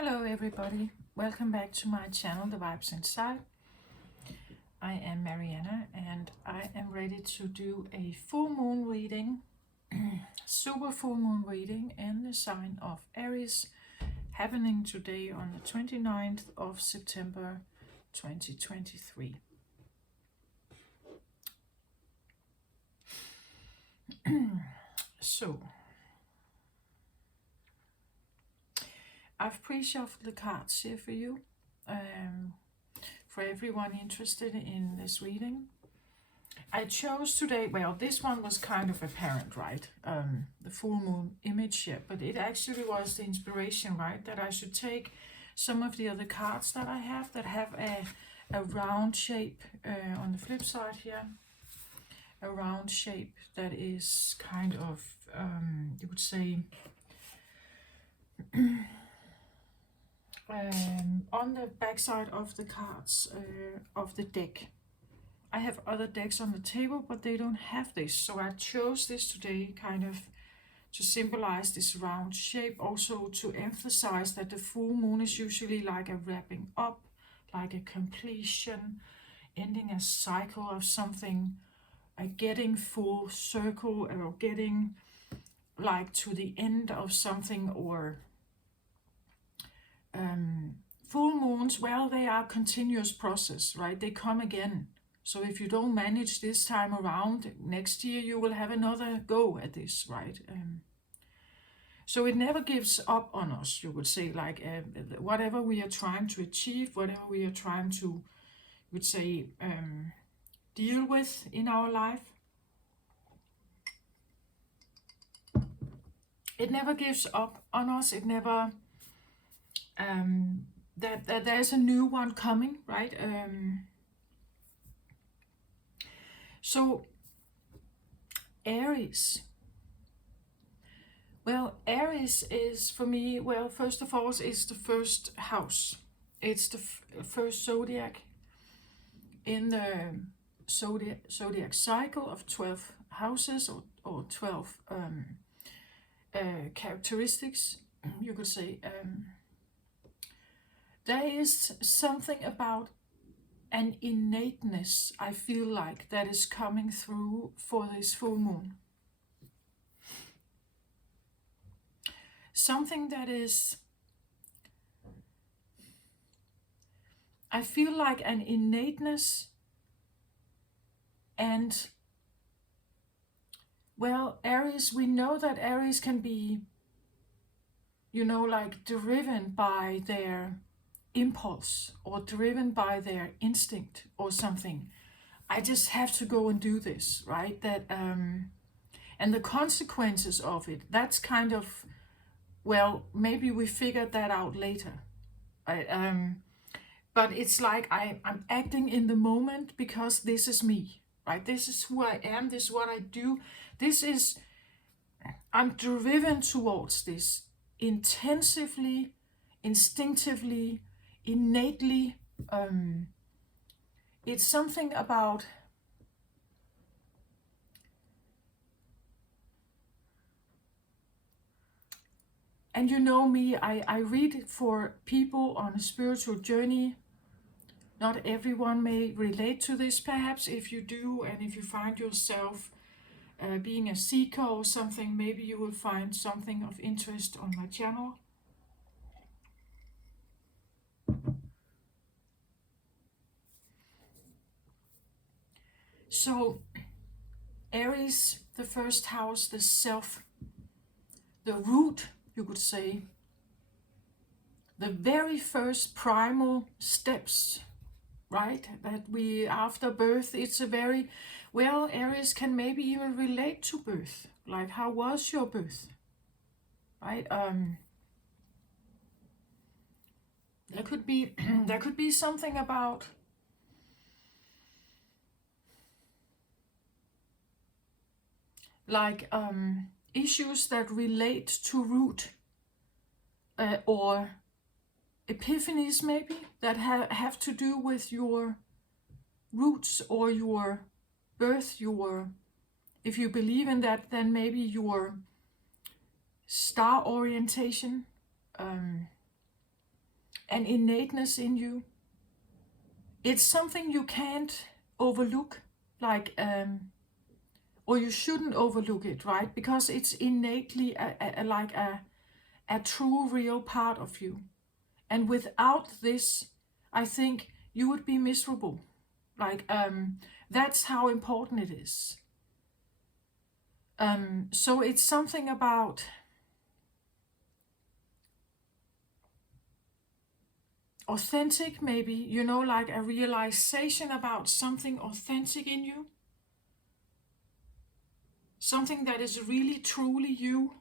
Hello everybody, welcome back to my channel, The Vibes Inside. I am Mariana and I am ready to do a full moon reading, super full moon reading in the sign of Aries, happening today on the 29th of September 2023. So, I've pre-shuffled the cards here for you, for everyone interested in this reading. I chose today, well, this one was kind of apparent, right? The full moon image here, but it actually was the inspiration, right? That I should take some of the other cards that I have that have a round shape on the flip side here. A round shape that is kind of, you would say, on the back side of the cards of the deck. I have other decks on the table, but they don't have this, so I chose this today kind of to symbolize this round shape, also to emphasize that the full moon is usually like a wrapping up, like a completion, ending a cycle of something, getting full circle, or getting like to the end of something, or full moons, well, they are a continuous process, right? They come again. So if you don't manage this time around, next year you will have another go at this, right? So it never gives up on us, you would say, like whatever we are trying to achieve, whatever we are trying to, you would say, deal with in our life. It never gives up on us. It never, that there's a new one coming, right? So Aries. Well, Aries is, for me, well, first of all, it's the first house. It's the first zodiac in the zodiac cycle of 12 houses, or 12 characteristics, you could say. There is something about an innateness, I feel like, that is coming through for this full moon. Something that is, I feel like an innateness, and, well, Aries, we know that Aries can be, you know, like driven by their impulse or driven by their instinct or something. I just have to go and do this, right? That and the consequences of it, that's kind of, well, maybe we figured that out later, right? But it's like I'm acting in the moment because this is me, right? This is who I am, this is what I do, this is, I'm driven towards this intensively, instinctively, innately. It's something about, and you know me, I read for people on a spiritual journey. Not everyone may relate to this, perhaps. If you do, and if you find yourself being a seeker or something, maybe you will find something of interest on my channel. So Aries, the first house, the self, the root, you could say, the very first primal steps, right? That we, after birth, it's a very, well, Aries can maybe even relate to birth. Like, how was your birth, right? There could be there could be something about like issues that relate to root, or epiphanies maybe, that have to do with your roots or your birth, your, if you believe in that, then maybe your star orientation. an innateness in you. It's something you can't overlook, like, or you shouldn't overlook it, right? Because it's innately like a true, real part of you. And without this, I think you would be miserable. Like, that's how important it is. So it's something about authentic, maybe, you know, like a realization about something authentic in you. Something that is really, truly you.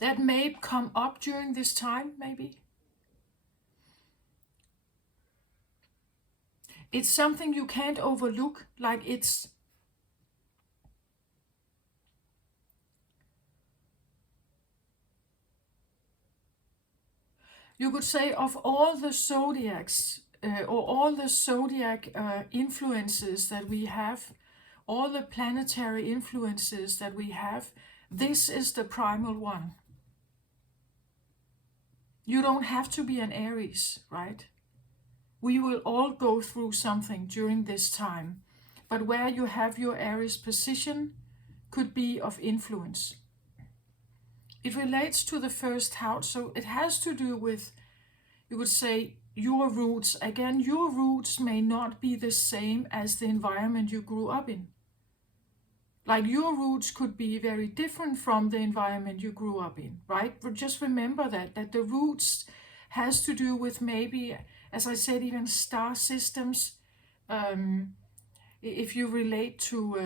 That may come up during this time, maybe. It's something you can't overlook, like it's you could say of all the zodiacs or all the zodiac influences that we have, all the planetary influences that we have, this is the primal one. You don't have to be an Aries, right? We will all go through something during this time, but where you have your Aries position could be of influence. It relates to the first house, so it has to do with, you would say, your roots. Again, your roots may not be the same as the environment you grew up in. Like, your roots could be very different from the environment you grew up in, right? But just remember that the roots has to do with, maybe, as I said, even star systems. If you relate to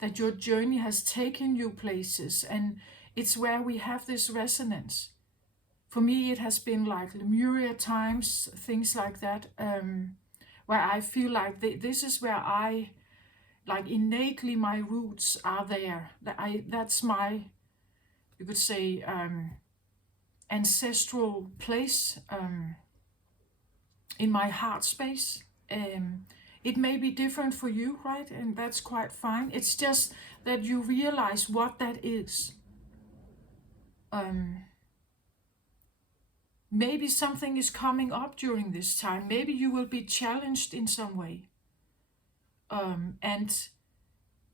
that your journey has taken you places, and it's where we have this resonance. For me, it has been like Lemuria times, things like that, where I feel like this is where I, like, innately my roots are there. That's my, you could say, ancestral place in my heart space. It may be different for you, right? And that's quite fine. It's just that you realize what that is. Maybe something is coming up during this time. Maybe you will be challenged in some way. And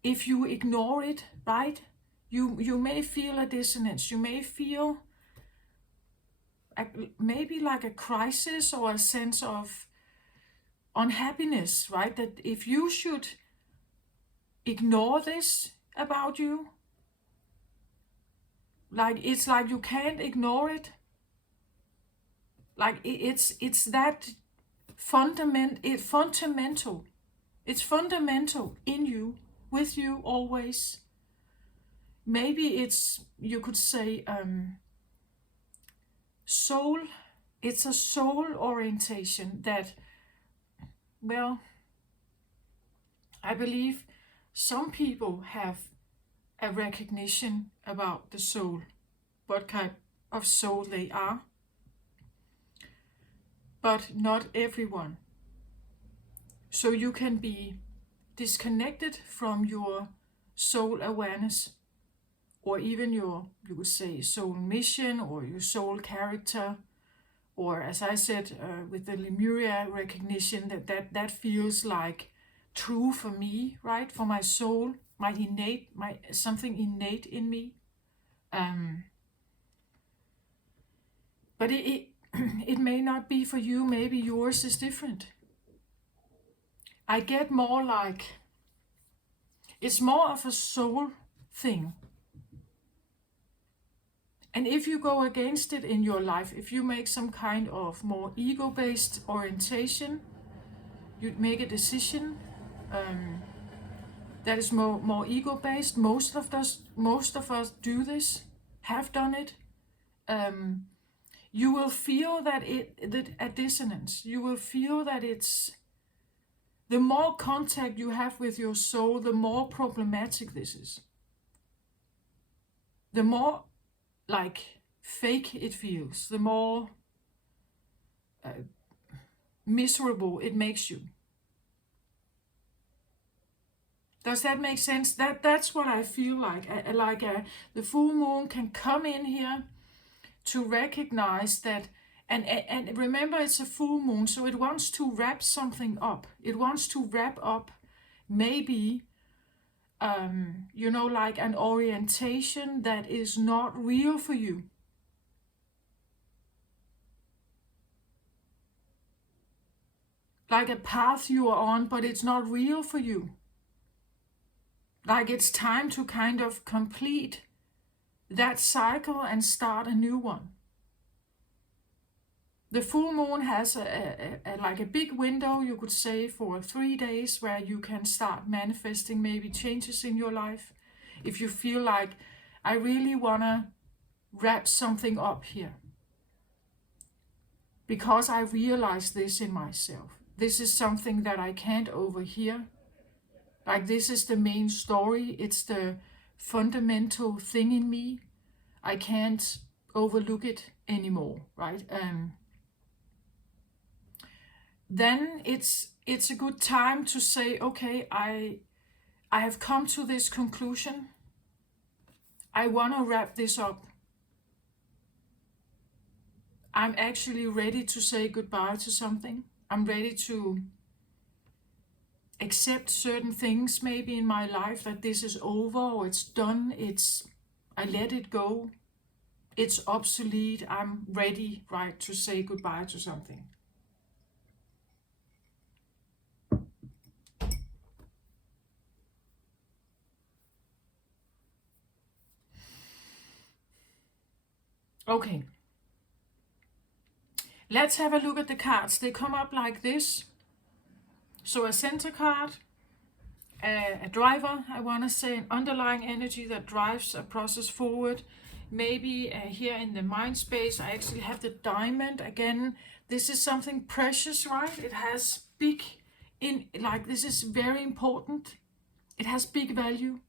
if you ignore it, right, you may feel a dissonance. You may feel maybe like a crisis or a sense of unhappiness, right? That if you should ignore this about you, like, it's like you can't ignore it. Like, it's that fundamental. It's fundamental in you, with you always. Maybe it's, you could say, soul. It's a soul orientation that, well, I believe some people have a recognition about the soul, what kind of soul they are, but not everyone. So you can be disconnected from your soul awareness, or even your, you would say, soul mission, or your soul character, or, as I said, with the Lemuria recognition, that feels like true for me, right? For my soul, my innate, my something innate in me. But it may not be for you. Maybe yours is different. I get more like, it's more of a soul thing. And if you go against it in your life, if you make some kind of more ego-based orientation, you make a decision that is more ego-based. Most of us do this, have done it. You will feel that a dissonance. You will feel that it's, the more contact you have with your soul, the more problematic this is. The more like fake it feels, the more miserable it makes you. Does that make sense? That's what I feel like. The full moon can come in here to recognize that, and remember, it's a full moon, so it wants to wrap something up. It wants to wrap up maybe like an orientation that is not real for you. Like a path you are on, but it's not real for you. Like it's time to kind of complete that cycle and start a new one. The full moon has like a big window, you could say, for 3 days where you can start manifesting maybe changes in your life. If you feel like, I really want to wrap something up here because I realize this in myself. This is something that I can't overhear. Like this is the main story. It's the fundamental thing in me. I can't overlook it anymore, right? Then it's a good time to say, okay, I have come to this conclusion. I want to wrap this up. I'm actually ready to say goodbye to something. I'm ready to accept certain things maybe in my life, that this is over or it's done. I let it go. It's obsolete. I'm ready, right, to say goodbye to something. Okay. Let's have a look at the cards. They come up like this. So a center card, a driver, I want to say, an underlying energy that drives a process forward. Maybe here in the mind space, I actually have the diamond. Again, this is something precious, right? It has big, this is very important. It has big value.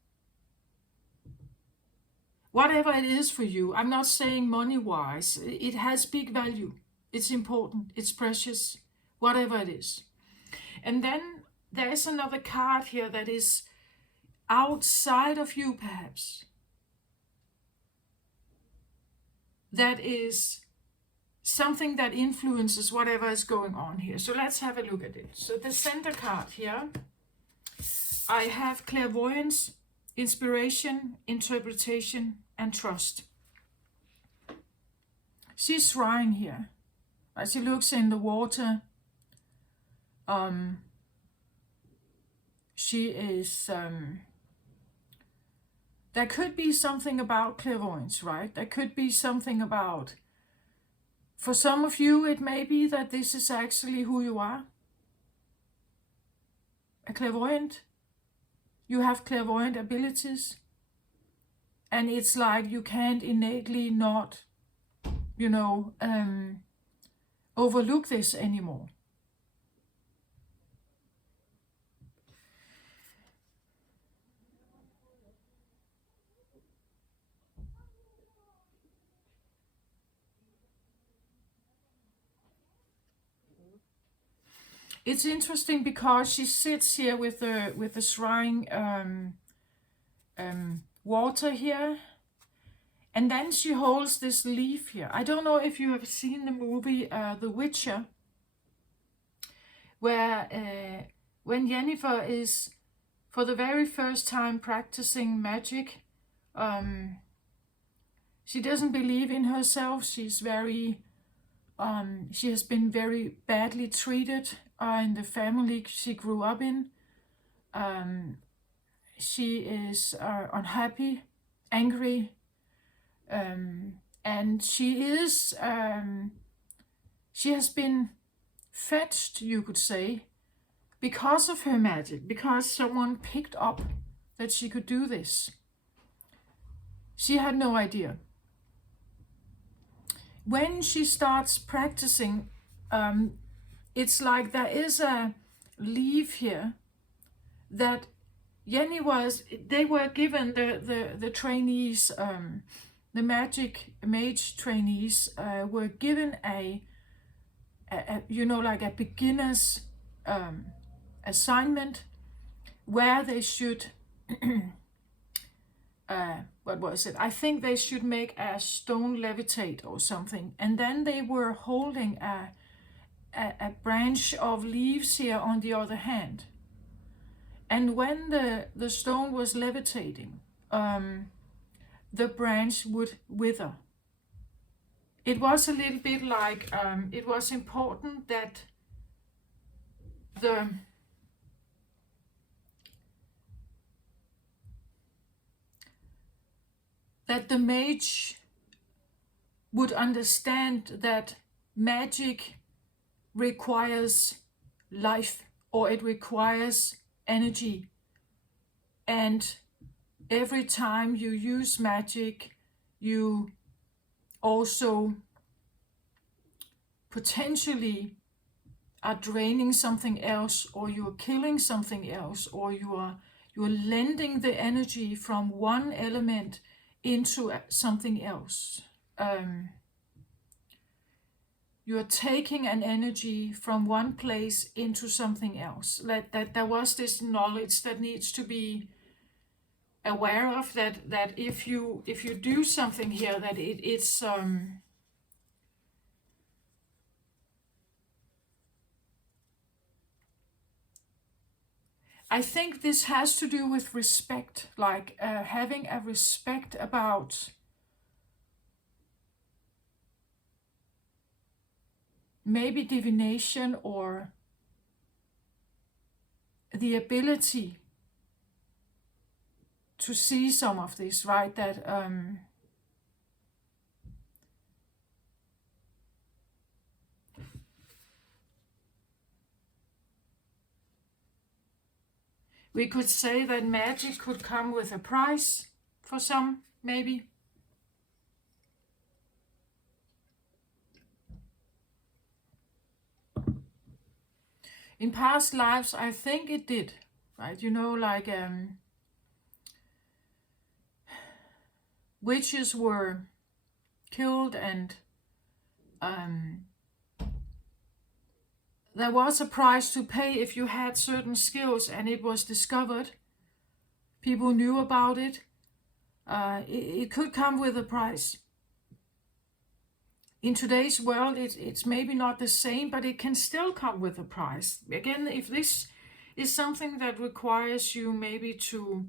Whatever it is for you, I'm not saying money-wise, it has big value. It's important, it's precious, whatever it is. And then there is another card here that is outside of you, perhaps. That is something that influences whatever is going on here. So let's have a look at it. So the center card here, I have clairvoyance, inspiration, interpretation, and trust. She's trying here. As she looks in the water, she is, there could be something about clairvoyance, right? There could be something about, for some of you, it may be that this is actually who you are. A clairvoyant. You have clairvoyant abilities. And it's like you can't innately not, overlook this anymore. It's interesting because she sits here with the shrine water here, and then she holds this leaf here. I don't know if you have seen the movie The Witcher, where when Yennefer is for the very first time practicing magic, she doesn't believe in herself. She's very she has been very badly treated in the family she grew up in. She is unhappy, angry, and she has been fetched, you could say, because of her magic, because someone picked up that she could do this. She had no idea. When she starts practicing, it's like there is a leaf here that they were given, the trainees, the mage trainees were given a beginner's assignment where they should, what was it? I think they should make a stone levitate or something. And then they were holding a branch of leaves here on the other hand. And when the stone was levitating, the branch would wither. It was a little bit like, it was important that the mage would understand that magic requires life, or it requires energy. And every time you use magic, you also potentially are draining something else, or you're killing something else, or you're lending the energy from one element into something else. You're taking an energy from one place into something else. That there was this knowledge that needs to be aware of, that if you do something here, that it's I think this has to do with respect, like having a respect about maybe divination, or the ability to see some of this, right? That we could say that magic could come with a price for some, maybe. In past lives, I think it did, right? You know, like witches were killed, and there was a price to pay if you had certain skills and it was discovered. People knew about it. It could come with a price. In today's world, it's maybe not the same, but it can still come with a price. Again, if this is something that requires you maybe to,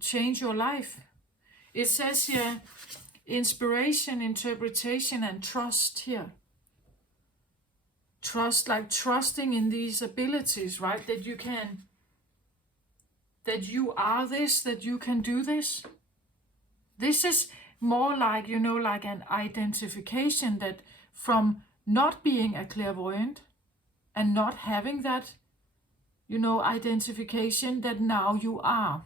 change your life. It says here, inspiration, interpretation, and trust here. Trust, like trusting in these abilities, right? That you are this, that you can do this. This is more like, like an identification, that from not being a clairvoyant and not having that, identification, that now you are.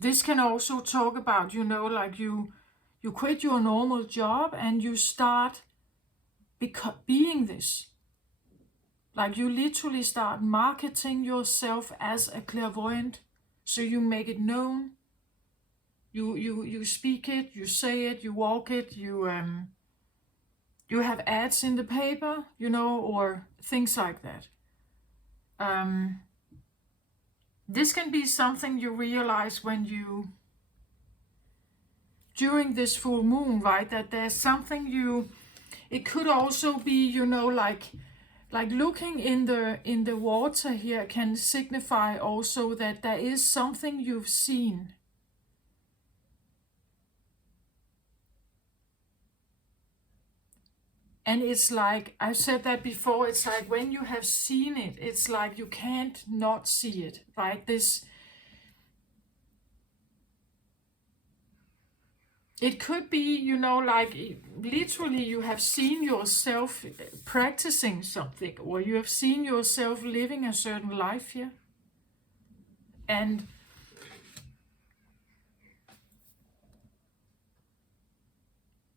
This can also talk about, like you quit your normal job and you start being this. Like you literally start marketing yourself as a clairvoyant, so you make it known. You speak it, you say it, you walk it, you have ads in the paper, or things like that. This can be something you realize when during this full moon, right? That there's something it could also be, like looking in the water here can signify also that there is something you've seen. And it's like, I've said that before, it's like when you have seen it, it's like you can't not see it, right? It could be, like literally you have seen yourself practicing something, or you have seen yourself living a certain life here. And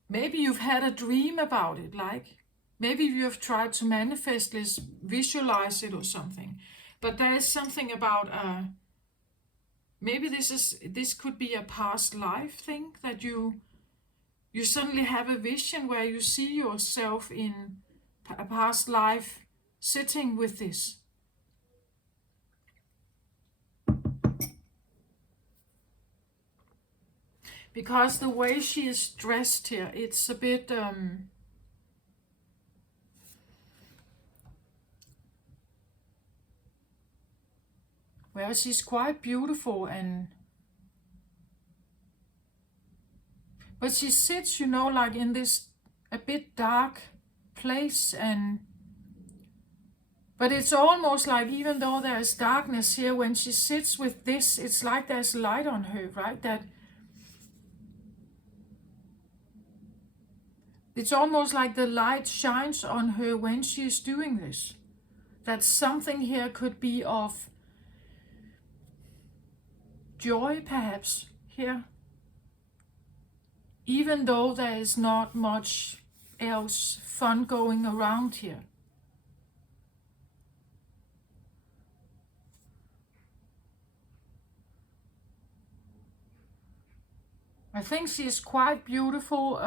maybe you've had a dream about it, like maybe you have tried to manifest this, visualize it or something. But there is something about maybe this could be a past life thing, that you suddenly have a vision where you see yourself in a past life sitting with this. because the way she is dressed here, it's a bit well, she's quite beautiful, and but she sits, you know, like in this a bit dark place, and but it's almost like even though there is darkness here, when she sits with this, it's like there's light on her, right? That it's almost like the light shines on her when she's doing this. That something here could be of joy, perhaps, here. Even though there is not much else fun going around here. I think she is quite beautiful.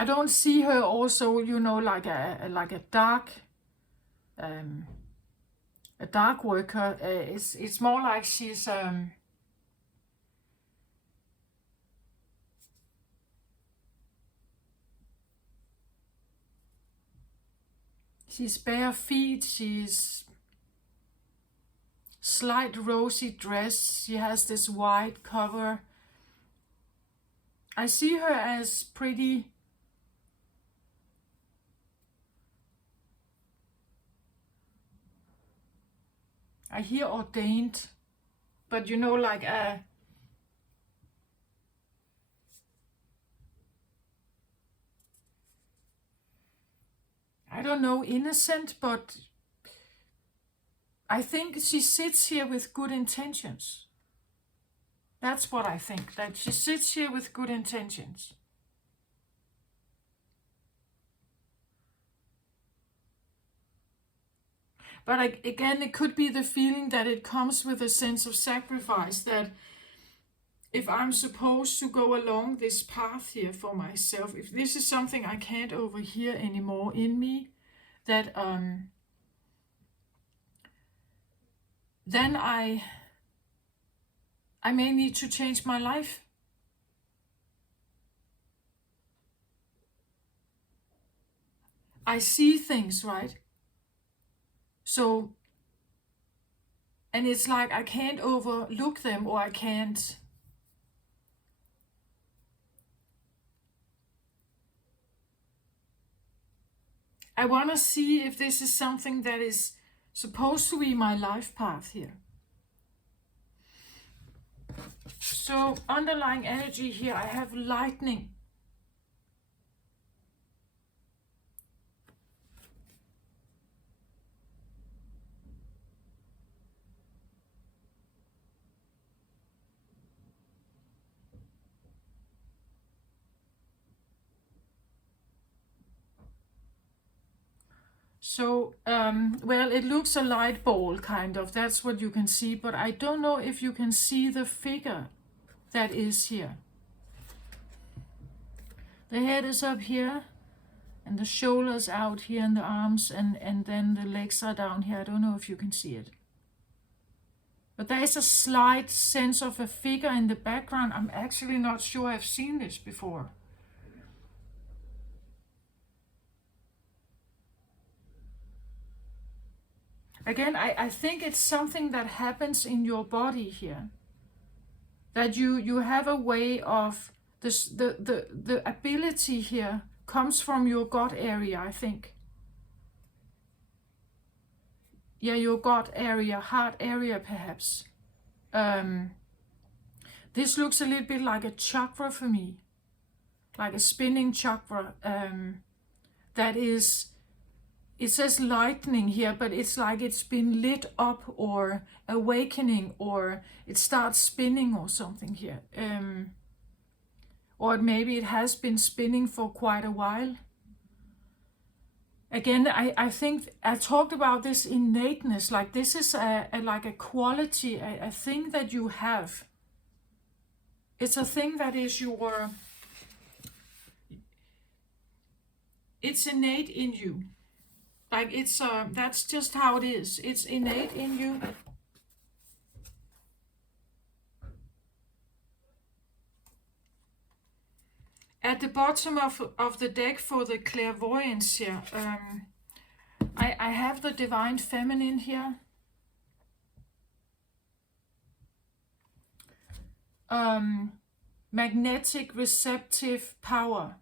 I don't see her also, you know, like a dark worker. It's more like she's bare feet. She's slight rosy dress. She has this white cover. I see her as pretty. I hear ordained, but you know, like a I don't know, innocent, but I think she sits here with good intentions. That's what I think, that she sits here with good intentions. But again, it could be the feeling that it comes with a sense of sacrifice, that if I'm supposed to go along this path here for myself, if this is something I can't overhear anymore in me, that then I may need to change my life. I see things, right? So, and it's like I can't overlook them, or I can't. I want to see if this is something that is supposed to be my life path here. So, underlying energy here, I have lightning. So, well, it looks a light ball, kind of. That's what you can see, but I don't know if you can see the figure that is here. The head is up here, and the shoulders out here, and the arms, and then the legs are down here. I don't know if you can see it. But there is a slight sense of a figure in the background. I'm actually not sure I've seen this before. Again, I think it's something that happens in your body here. That you have a way of this, the ability here comes from your gut area, I think. Yeah, your gut area, heart area, perhaps. This looks a little bit like a chakra for me, like a spinning chakra. That is, it says lightning here, but it's like it's been lit up or awakening, or it starts spinning or something here. Or maybe it has been spinning for quite a while. Again, I think I talked about this innateness, like this is like a quality, a thing that you have. It's a thing that is it's innate in you. Like it's that's just how it is. It's innate in you. At the bottom of the deck for the clairvoyance here, I have the divine feminine here. Magnetic receptive power.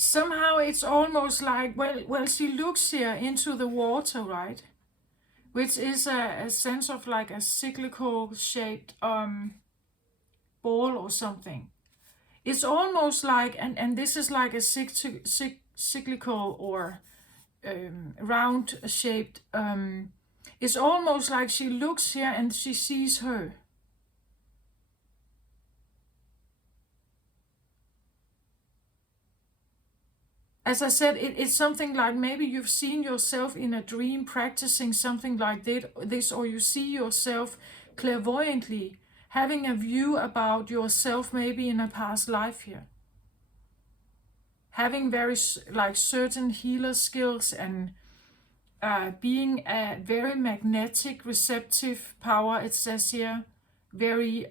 Somehow it's almost like, well, she looks here into the water, right? Which is a sense of like a cyclical shaped ball or something. It's almost like, and this is like a cyclical or round shaped. It's almost like she looks here and she sees her. As I said, it's something like maybe you've seen yourself in a dream practicing something like this, or you see yourself clairvoyantly having a view about yourself maybe in a past life here. Having very like certain healer skills and being a very magnetic receptive power, it says here, very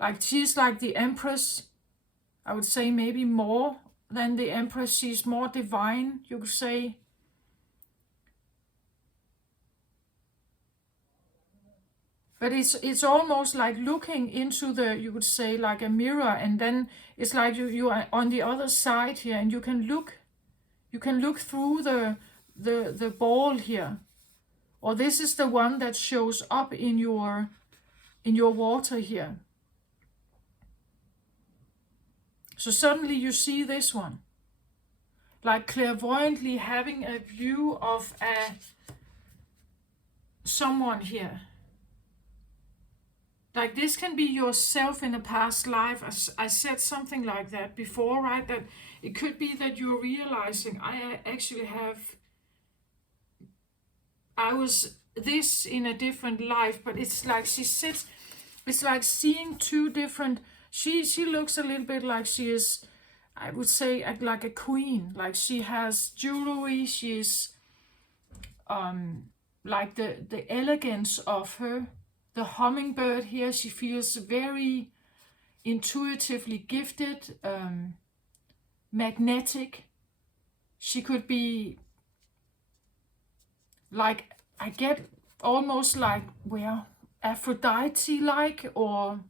like she's like the Empress. I would say maybe more than the Empress. She's more divine, you could say. But it's almost like looking into the, you could say, like a mirror, and then it's like you are on the other side here, and you can look through the ball here. Or this is the one that shows up in your water here. So suddenly you see this one, like clairvoyantly having a view of someone here. Like this can be yourself in a past life. I said something like that before, right? That it could be that you're realizing, I actually I was this in a different life, but it's like she sits, it's like seeing two different, she looks a little bit like she is, I would say, like a queen. Like she has jewelry, she's like the elegance of her. The hummingbird here, she feels very intuitively gifted, magnetic. She could be like, I get almost like, well, Aphrodite like, or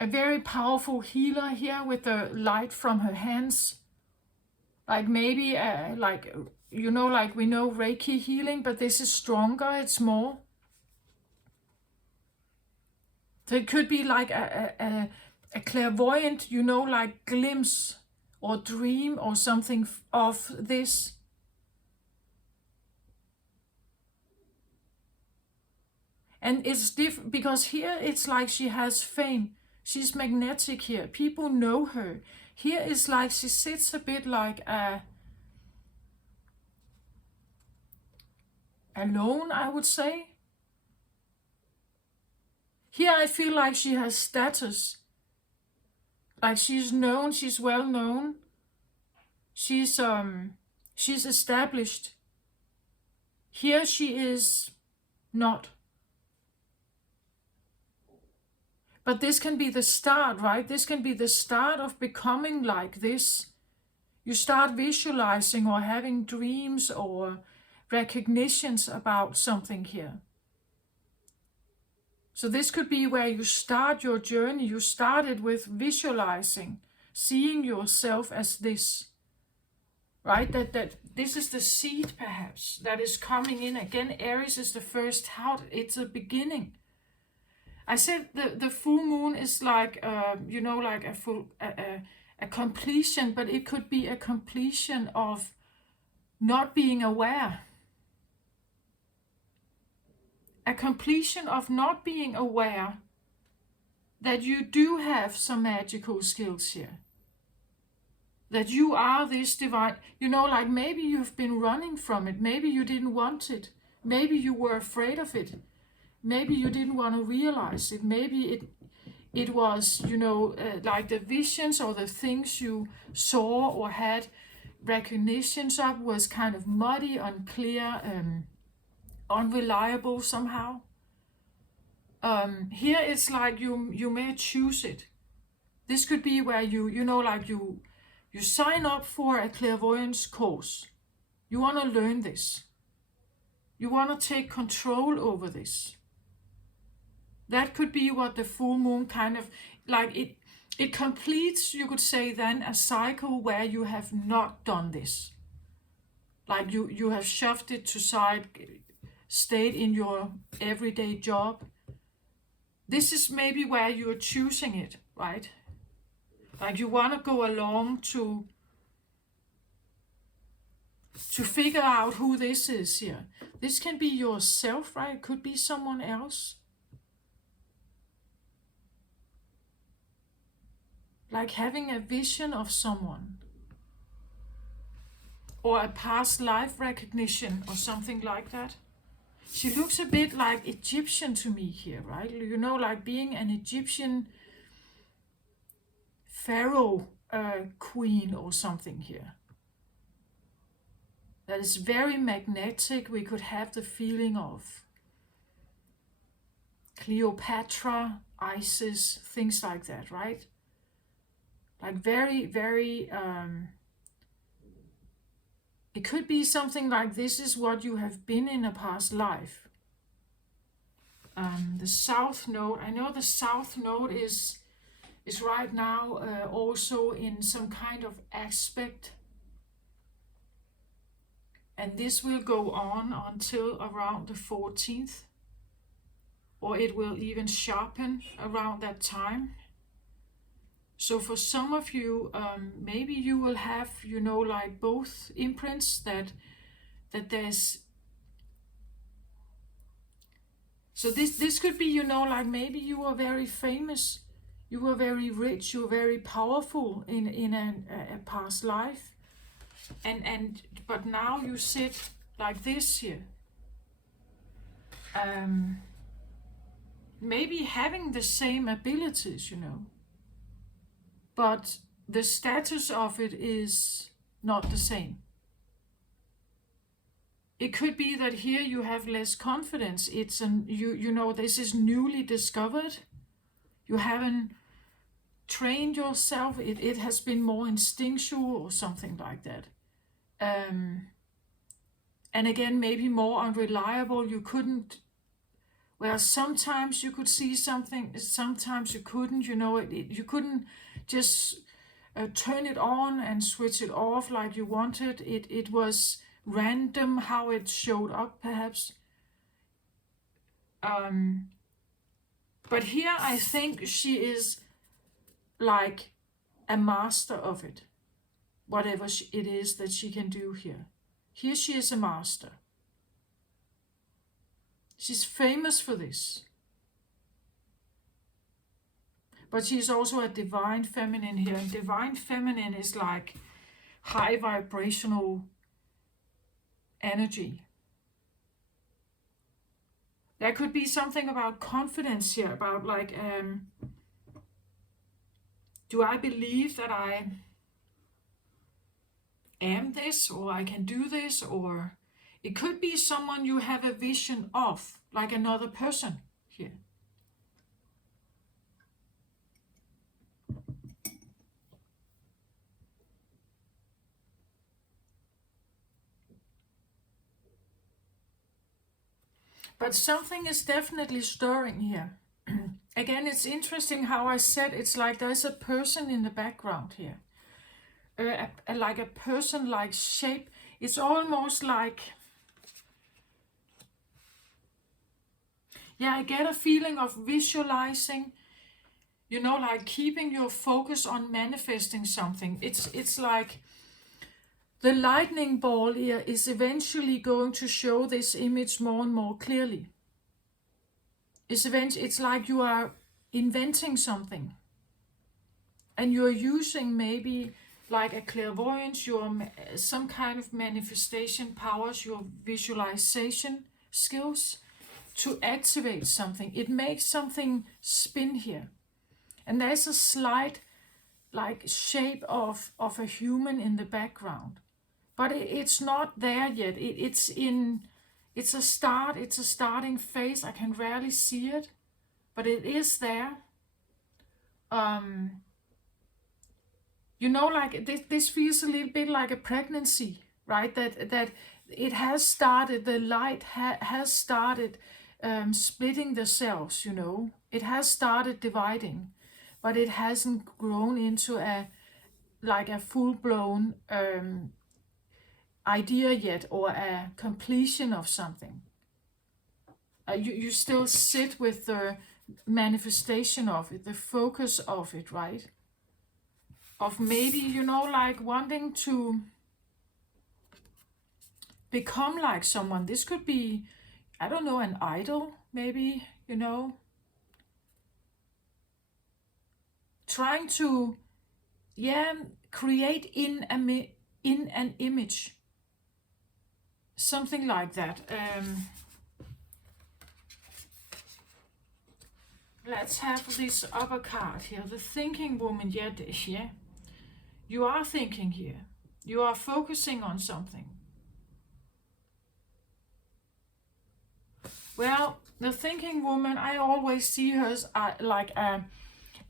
a very powerful healer here with the light from her hands. Like maybe like, you know, like we know Reiki healing, but this is stronger, it's more. So it could be like a clairvoyant, you know, like glimpse or dream or something of this. And it's different because here it's like she has fame. She's magnetic here. People know her. Here is like she sits a bit like alone, I would say. Here I feel like she has status. Like she's known, she's well known. She's established. Here she is not. But this can be the start, right? This can be the start of becoming like this. You start visualizing or having dreams or recognitions about something here. So this could be where you start your journey. You started with visualizing, seeing yourself as this, right? That this is the seed perhaps that is coming in. Again, Aries is the first house. It's a beginning. I said the full moon is like, you know, like a completion, but it could be a completion of not being aware. a completion of not being aware that you do have some magical skills here. That you are this divine, like maybe you've been running from it, maybe you didn't want it, maybe you were afraid of it, maybe you didn't want to realize it, maybe it was, like the visions or the things you saw or had recognitions of was kind of muddy, unclear, unreliable somehow. Here it's like you may choose it. This could be where you sign up for a clairvoyance course. You want to learn this. You want to take control over this. That could be what the full moon kind of, like it completes, you could say then, a cycle where you have not done this. Like you have shoved it to side, stayed in your everyday job. This is maybe where you are choosing it, right? Like you want to go along to figure out who this is here. This can be yourself, right? It could be someone else. Like having a vision of someone. Or a past life recognition or something like that. She looks a bit like Egyptian to me here, right? Like being an Egyptian pharaoh queen or something here. That is very magnetic. We could have the feeling of Cleopatra, Isis, things like that, right? Like very, very, it could be something like this is what you have been in a past life. The South Node, I know the South Node is right now also in some kind of aspect. And this will go on until around the 14th. Or it will even sharpen around that time. So for some of you, maybe you will have, like both imprints that there's. So this could be, like maybe you are very famous, you were very rich, you were very powerful in a past life, but now you sit like this here. Maybe having the same abilities, but the status of it is not the same. It could be that here you have less confidence. It's this is newly discovered. You haven't trained yourself. It has been more instinctual or something like that. And again, maybe more unreliable. You couldn't. Well, sometimes you could see something. Sometimes you couldn't. You couldn't just turn it on and switch it off like you wanted. It was random how it showed up, perhaps. But here I think she is like a master of it. Whatever it is that she can do here. Here she is a master. She's famous for this. But she's also a divine feminine here. And divine feminine is like high vibrational energy. There could be something about confidence here, about like, do I believe that I am this, or I can do this, or it could be someone you have a vision of, like another person here. But something is definitely stirring here. Again, it's interesting how I said it's like there's a person in the background here. Like a person-like shape. It's almost like, I get a feeling of visualizing, like keeping your focus on manifesting something. It's like the lightning ball here is eventually going to show this image more and more clearly. it's like you are inventing something, and you're using maybe like a clairvoyance, some kind of manifestation powers, your visualization skills to activate something. It makes something spin here, and there's a slight like shape of a human in the background, but it's not there yet. It's a start. It's a starting phase. I can rarely see it, but it is there. Um, like this feels a little bit like a pregnancy, right? That it has started. The light has started splitting the cells. It has started dividing, but it hasn't grown into a full blown idea yet, or a completion of something. You still sit with the manifestation of it, the focus of it, right? Of maybe, like wanting to become like someone. This could be, I don't know, an idol, maybe, trying to, yeah, create in an image, something like that. Let's have this upper card here, the thinking woman. Yeah, you are thinking here. You are focusing on something. Well, the thinking woman, I always see her as like a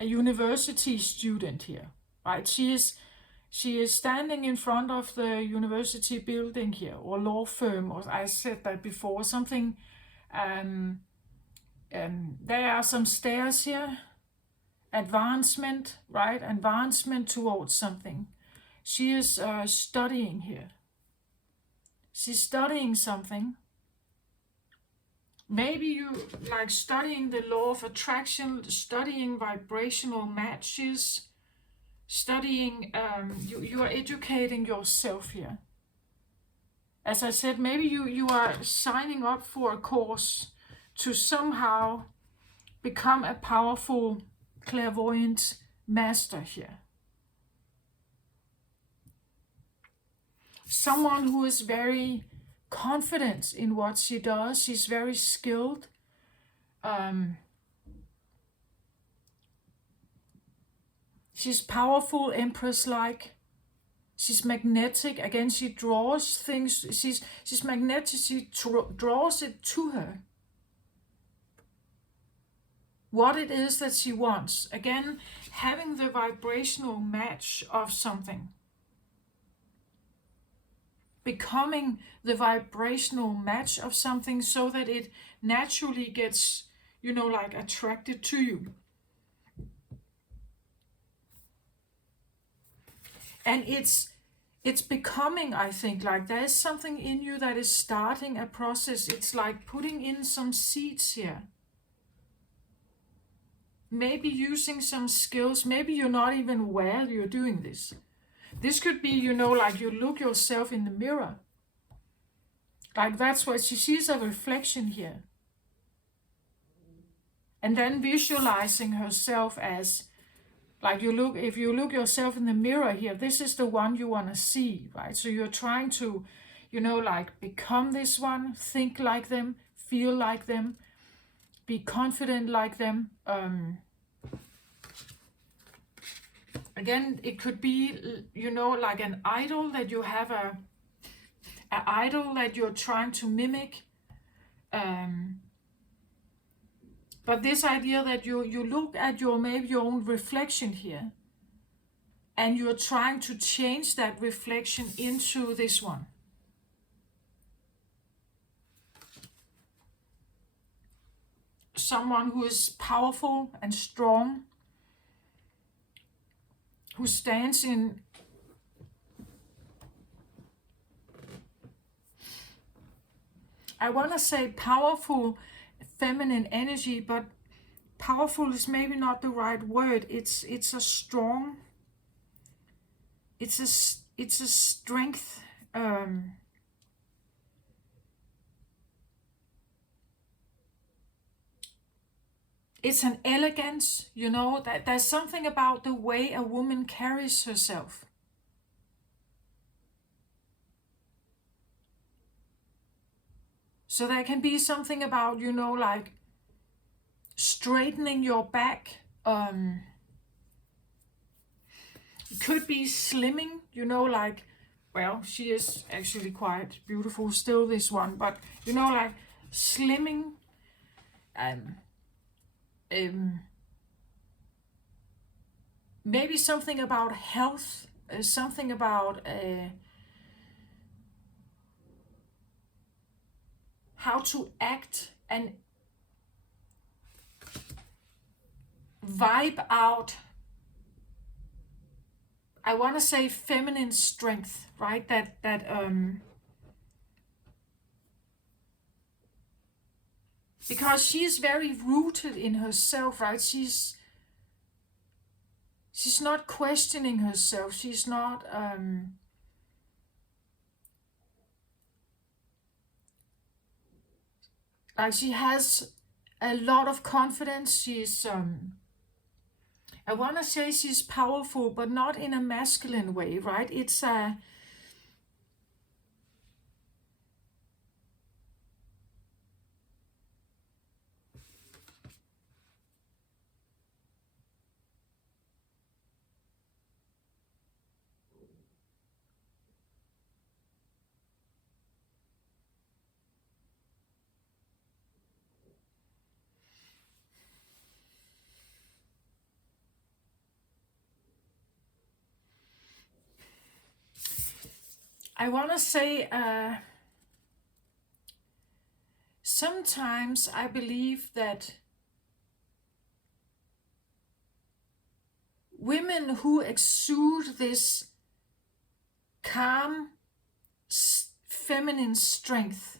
university student here, right? She is standing in front of the university building here, or law firm, or I said that before, something. There are some stairs here, advancement, right? Advancement towards something. She is studying here. She's studying something. Maybe you like studying the law of attraction, studying vibrational matches, studying, you are educating yourself here. As I said, maybe you are signing up for a course to somehow become a powerful clairvoyant master here. Someone who is very confident in what she does. She's very skilled. She's powerful, empress-like. She's magnetic. Again, she draws things. She's magnetic. She draws it to her. What it is that she wants. Again, having the vibrational match of something. Becoming the vibrational match of something so that it naturally gets, like attracted to you. And it's becoming, I think, like there's something in you that is starting a process. It's like putting in some seeds here. Maybe using some skills. Maybe you're not even aware you're doing this. This could be, like you look yourself in the mirror. Like that's what she sees, a reflection here. And then visualizing herself as, like if you look yourself in the mirror here, this is the one you want to see, right? So you're trying to, like become this one, think like them, feel like them, be confident like them. Again, it could be, like an idol that you have an idol that you're trying to mimic. But this idea that you look at maybe your own reflection here, and you're trying to change that reflection into this one. Someone who is powerful and strong, who stands in, I want to say powerful feminine energy, but powerful is maybe not the right word. It's a strong, it's a strength. it's an elegance, you know, that there's something about the way a woman carries herself. So there can be something about, you know, like straightening your back. It could be slimming, you know, like, well, she is actually quite beautiful still, this one, but, you know, like slimming. Um, um, Maybe something about health, something about how to act and vibe out. I want to say feminine strength, right? That because she's very rooted in herself, right? She's not questioning herself. She's not like, she has a lot of confidence. She's I want to say she's powerful, but not in a masculine way, right? It's a I want to say sometimes I believe that women who exude this calm feminine strength,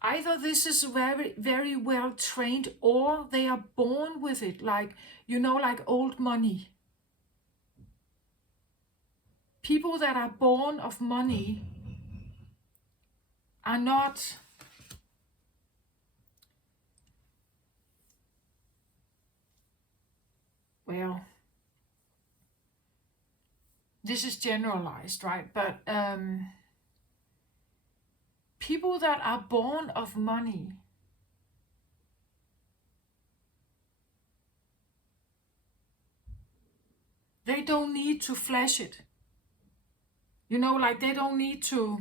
either this is very very well trained or they are born with it, like, you know, like old money. People that are born of money are not, well, this is generalized, right? But people that are born of money, they don't need to flash it. You know, like they don't need to,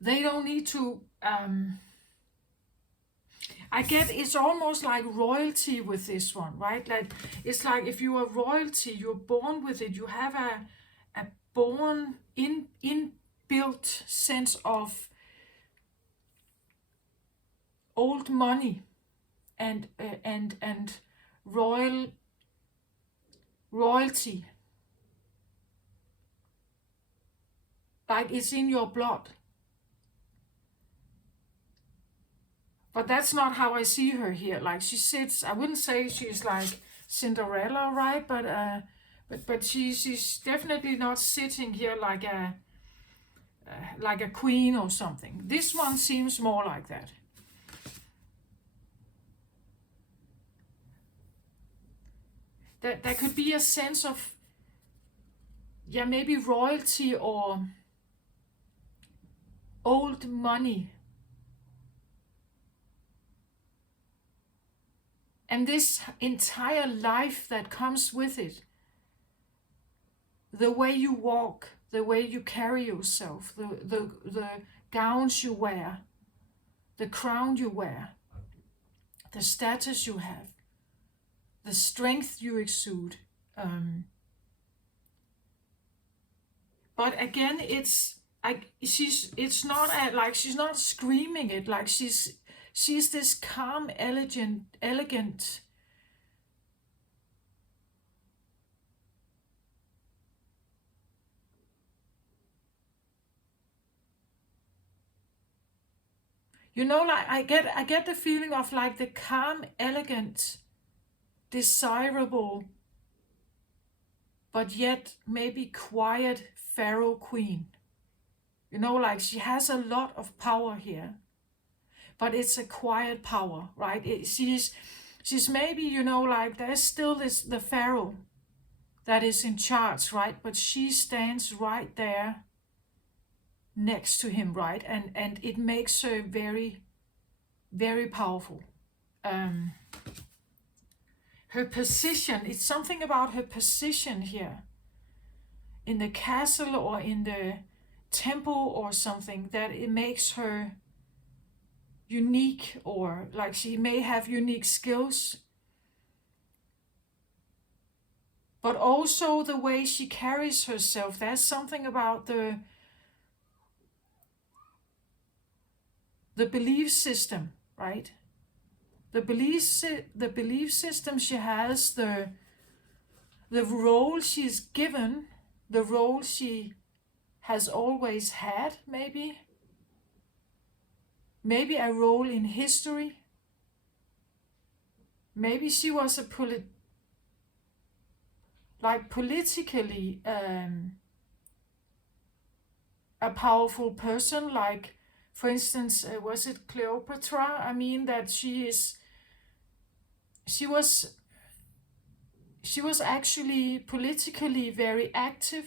they don't need to I get it's almost like royalty with this one, right? Like, it's like if you are royalty, you're born with it. You have a born inbuilt sense of old money and royal royalty. Like, it's in your blood. But that's not how I see her here. Like, she sits, I wouldn't say she's like Cinderella, right? But she's definitely not sitting here like a queen or something. This one seems more like that. There could be a sense of, yeah, maybe royalty or old money. And this entire life that comes with it, the way you walk, the way you carry yourself, the gowns you wear, the crown you wear, the status you have, the strength you exude. But again, it's not like she's not screaming it. Like, she's this calm, elegant. You know, like, I get the feeling of like the calm, elegant, desirable, but yet maybe quiet pharaoh queen. You know, like she has a lot of power here, but it's a quiet power, right? She's maybe, you know, like there's still the pharaoh that is in charge, right? But she stands right there next to him, right? And it makes her very, very powerful. Um, Her position, it's something about her position here in the castle or in the temple or something that it makes her unique, or like she may have unique skills, but also the way she carries herself. There's something about the belief system, right? The belief system she has, the role she's given, the role she has always had, maybe a role in history. Maybe she was politically a powerful person, like for instance, was it Cleopatra? I mean that she was actually politically very active,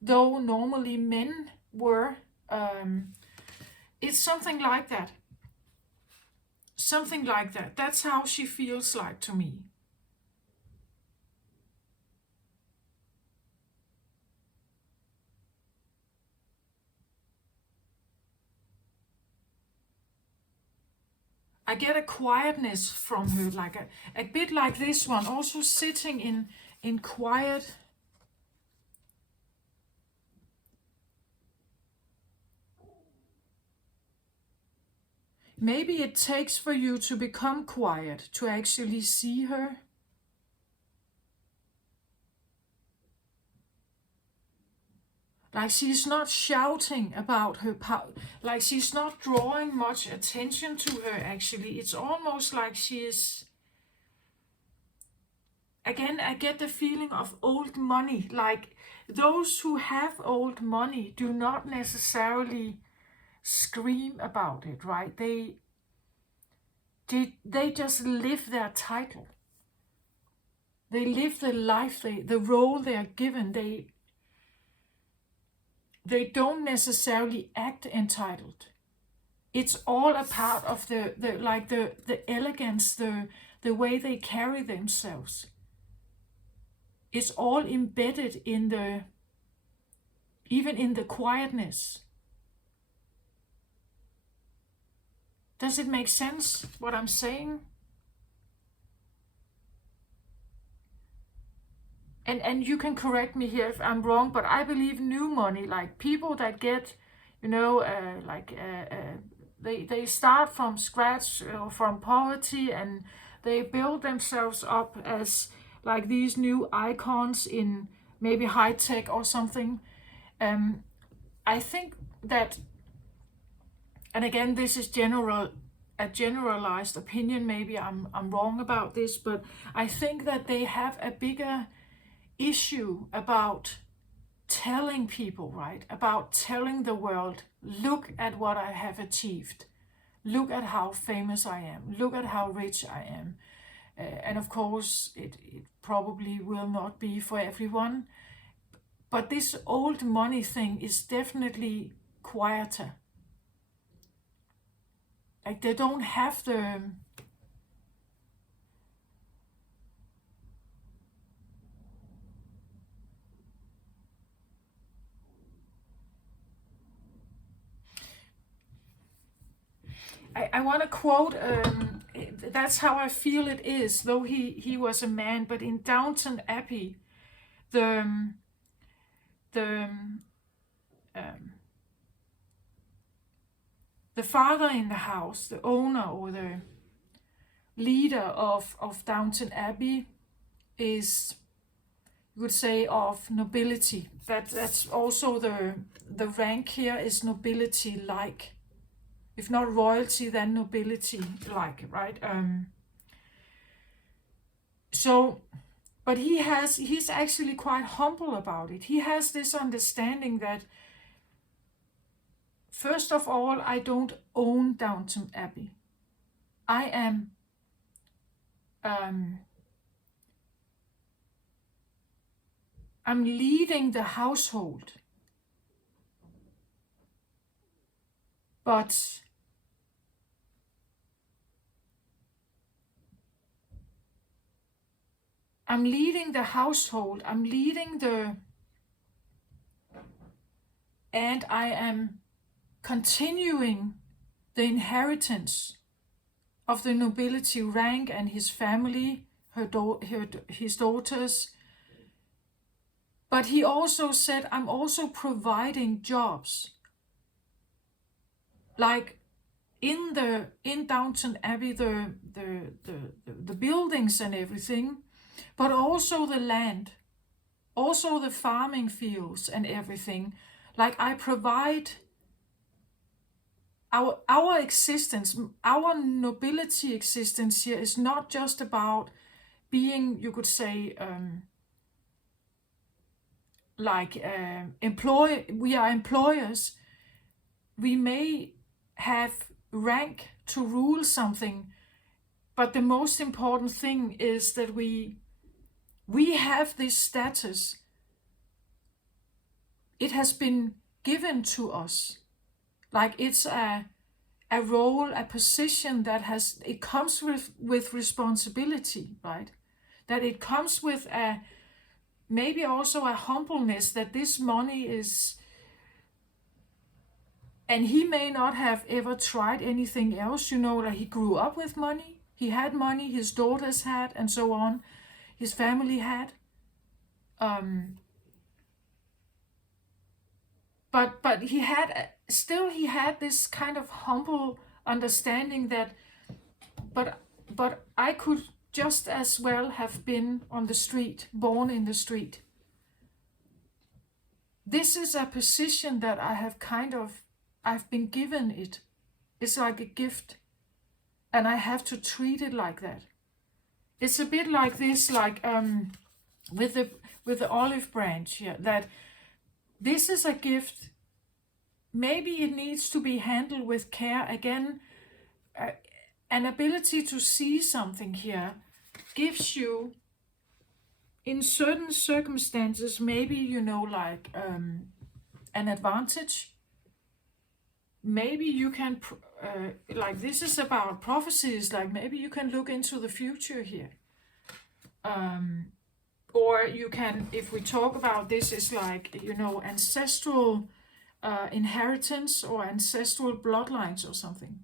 though normally men were. Um, it's something like that. Something like that. That's how she feels like to me. I get a quietness from her, like a bit like this one, also sitting in quiet. Maybe it takes for you to become quiet to actually see her. Like she's not shouting about her power, like she's not drawing much attention to her actually. It's almost like she is, again, I get the feeling of old money. Like those who have old money do not necessarily scream about it, right? They just live their title. They live the life, the role they are given. They don't necessarily act entitled. It's all a part of the elegance, the way they carry themselves. It's all embedded in even in the quietness. Does it make sense what I'm saying? And you can correct me here if I'm wrong, but I believe new money, like people that get, you know, they start from scratch or from poverty, and they build themselves up as like these new icons in maybe high tech or something. I think that, and again, this is a generalized opinion. Maybe I'm wrong about this, but I think that they have a bigger issue about telling people, right? About telling the world, look at what I have achieved. Look at how famous I am. Look at how rich I am. And of course, it probably will not be for everyone. But this old money thing is definitely quieter. Like they don't have the I want to quote, that's how I feel it is, though he was a man, but in Downton Abbey, the, the, um, the father in the house, the owner or the leader of Downton Abbey is, you would say, of nobility. That's also the rank here is nobility like. If not royalty, then nobility like, right? So, But he's actually quite humble about it. He has this understanding that, first of all, I don't own Downton Abbey. I am I'm leading the household, but I'm leading the household, and I am continuing the inheritance of the nobility rank and his family, his daughters. But he also said, I'm also providing jobs. Like in Downton Abbey, the buildings and everything, but also the land, also the farming fields and everything. Like I provide our existence, our nobility existence here is not just about being, you could say, we are employers. We may have rank to rule something, but the most important thing is that we have this status. It has been given to us. Like it's a role, a position that it comes with responsibility, right? That it comes with maybe also a humbleness that this money is, and he may not have ever tried anything else, like he grew up with money. He had money, his daughters had, and so on. His family had. But he had this kind of humble understanding that, but I could just as well have been on the street, born in the street. This is a position that I've been given it. It's like a gift, and I have to treat it like that. It's a bit like this, like with the olive branch here, that this is a gift. Maybe it needs to be handled with care. Again, an ability to see something here gives you, in certain circumstances, maybe, like an advantage. Maybe you can, like this is about prophecies, like maybe you can look into the future here. Or you can, if we talk about this, is like, ancestral inheritance or ancestral bloodlines or something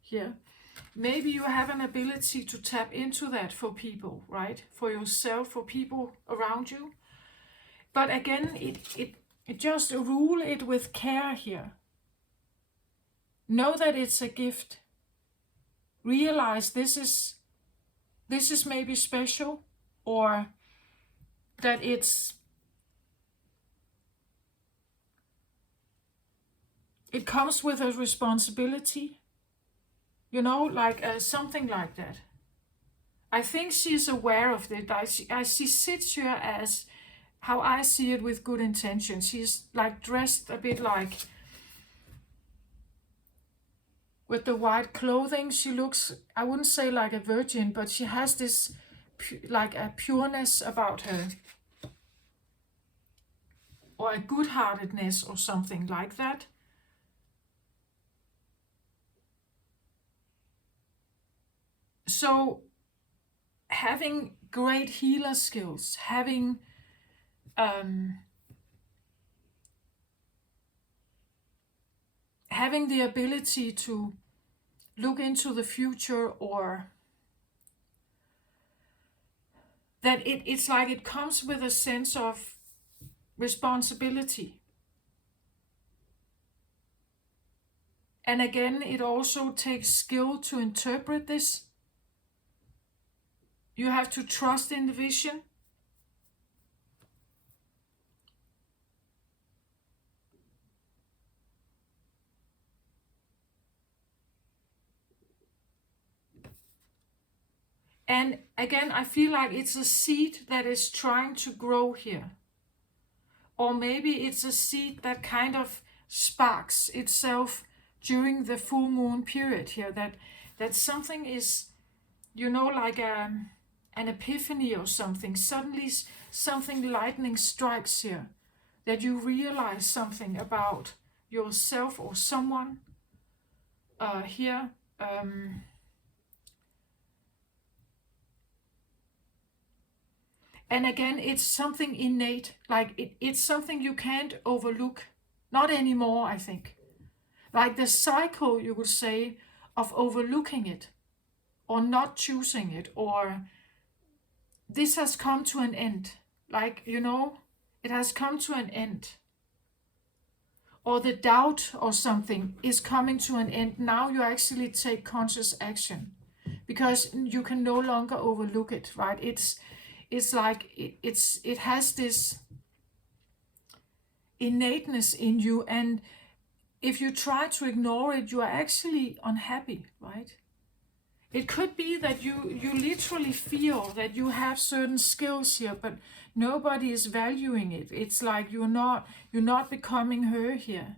here. Maybe you have an ability to tap into that for people, right? For yourself, for people around you. But again, it just rule it with care here. Know that it's a gift. Realize this is maybe special, or that it comes with a responsibility, like something like that. I think she's aware of it. She sits here as how I see it, with good intention. She's like dressed a bit like, with the white clothing, she looks, I wouldn't say like a virgin, but she has this like a pureness about her, or a good-heartedness or something like that. So having great healer skills, having the ability to look into the future, or that it's like it comes with a sense of responsibility. And again, it also takes skill to interpret this. You have to trust in the vision. And again, I feel like it's a seed that is trying to grow here. Or maybe it's a seed that kind of sparks itself during the full moon period here. That something is, like an epiphany or something. Suddenly something lightning strikes here. That you realize something about yourself or someone here. And again, it's something innate, like it's something you can't overlook. Not anymore, I think. Like the cycle, you would say, of overlooking it or not choosing it, or this has come to an end. Like, it has come to an end. Or the doubt or something is coming to an end. Now you actually take conscious action because you can no longer overlook it, right? It's like it has this innateness in you, and if you try to ignore it, you are actually unhappy, right? It could be that you literally feel that you have certain skills here, but nobody is valuing it. It's like you're not becoming her here.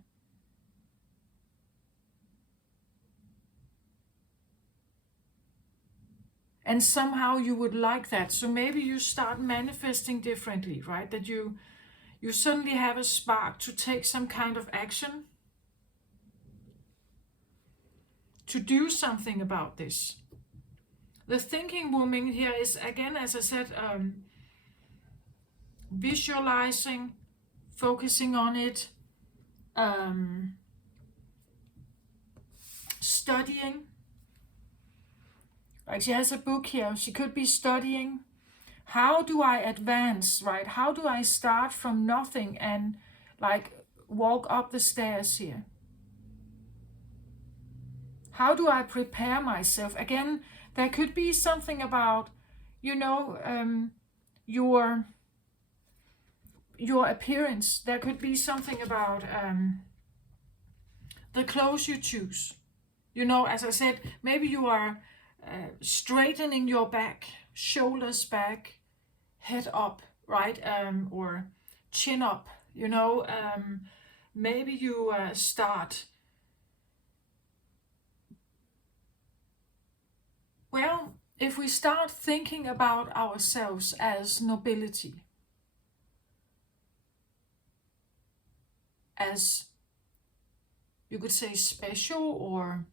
And somehow you would like that. So maybe you start manifesting differently, right? That you suddenly have a spark to take some kind of action, to do something about this. The thinking woman here is, again, as I said, visualizing, focusing on it, studying. Like she has a book here. She could be studying. How do I advance, right? How do I start from nothing and like walk up the stairs here? How do I prepare myself? Again, there could be something about, your appearance. There could be something about the clothes you choose. As I said, maybe you are straightening your back, shoulders back, head up, right? Or chin up, maybe you start. Well, if we start thinking about ourselves as nobility, as you could say special or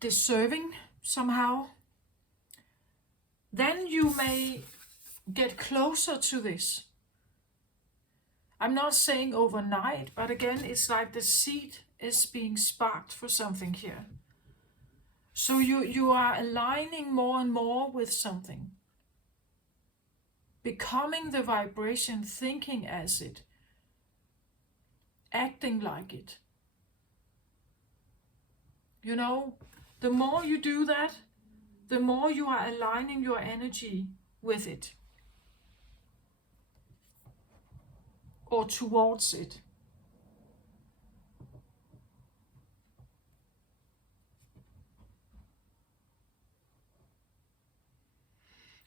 deserving somehow, then you may get closer to this. I'm not saying overnight, but again, it's like the seed is being sparked for something here. So you are aligning more and more with something, becoming the vibration, thinking as it, acting like it. The more you do that, the more you are aligning your energy with it or towards it.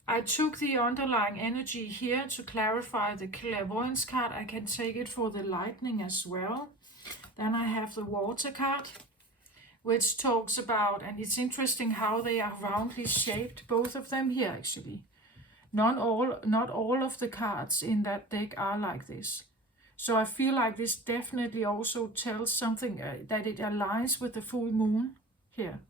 I took the underlying energy here to clarify the clairvoyance card. I can take it for the lightning as well. Then I have the water card, which talks about, and it's interesting how they are roundly shaped, both of them here actually. Not all of the cards in that deck are like this. So I feel like this definitely also tells something that it aligns with the full moon here.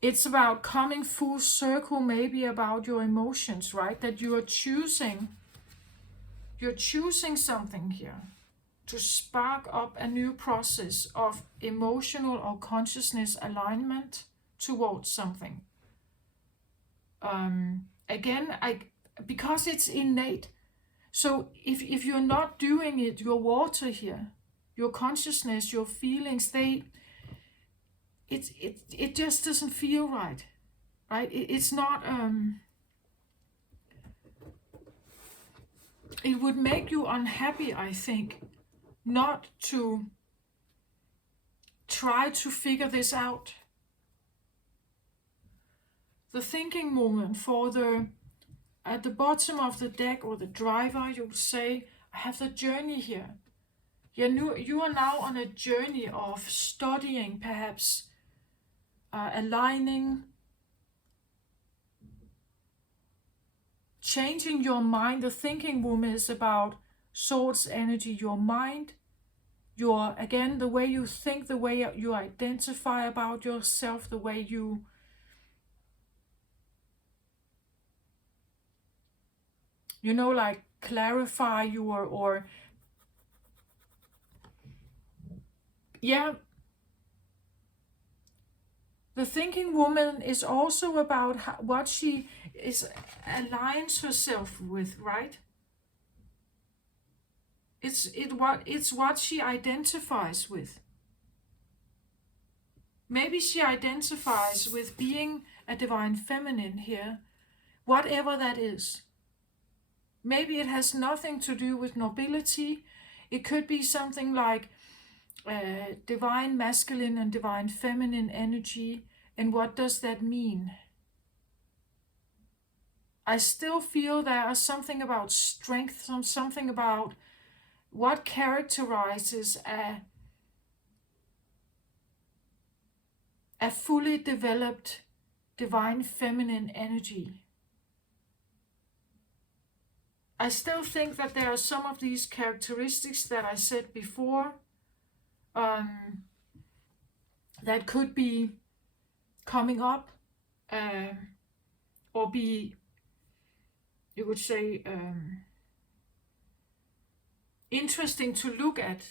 It's about coming full circle, maybe about your emotions, right? That you're choosing something here to spark up a new process of emotional or consciousness alignment towards something. Again, because it's innate. So if you're not doing it, your water here, your consciousness, your feelings, it just doesn't feel right, right? It's not. It would make you unhappy, I think, not to try to figure this out. the thinking woman, for the at the bottom of the deck, or the driver, you would say, I have the journey here. You are now on a journey of studying, perhaps aligning, changing your mind. The thinking woman is about swords energy, your mind, your, again, the way you think, the way you identify about yourself, the way you like clarify your, or yeah. The thinking woman is also about what she is aligns herself with, right? It's what she identifies with. Maybe she identifies with being a divine feminine here, whatever that is. Maybe it has nothing to do with nobility. It could be something like divine masculine and divine feminine energy. And what does that mean? I still feel there is something about strength, something about what characterizes a fully developed divine feminine energy. I still think that there are some of these characteristics that I said before that could be coming up, or be, you would say, interesting to look at.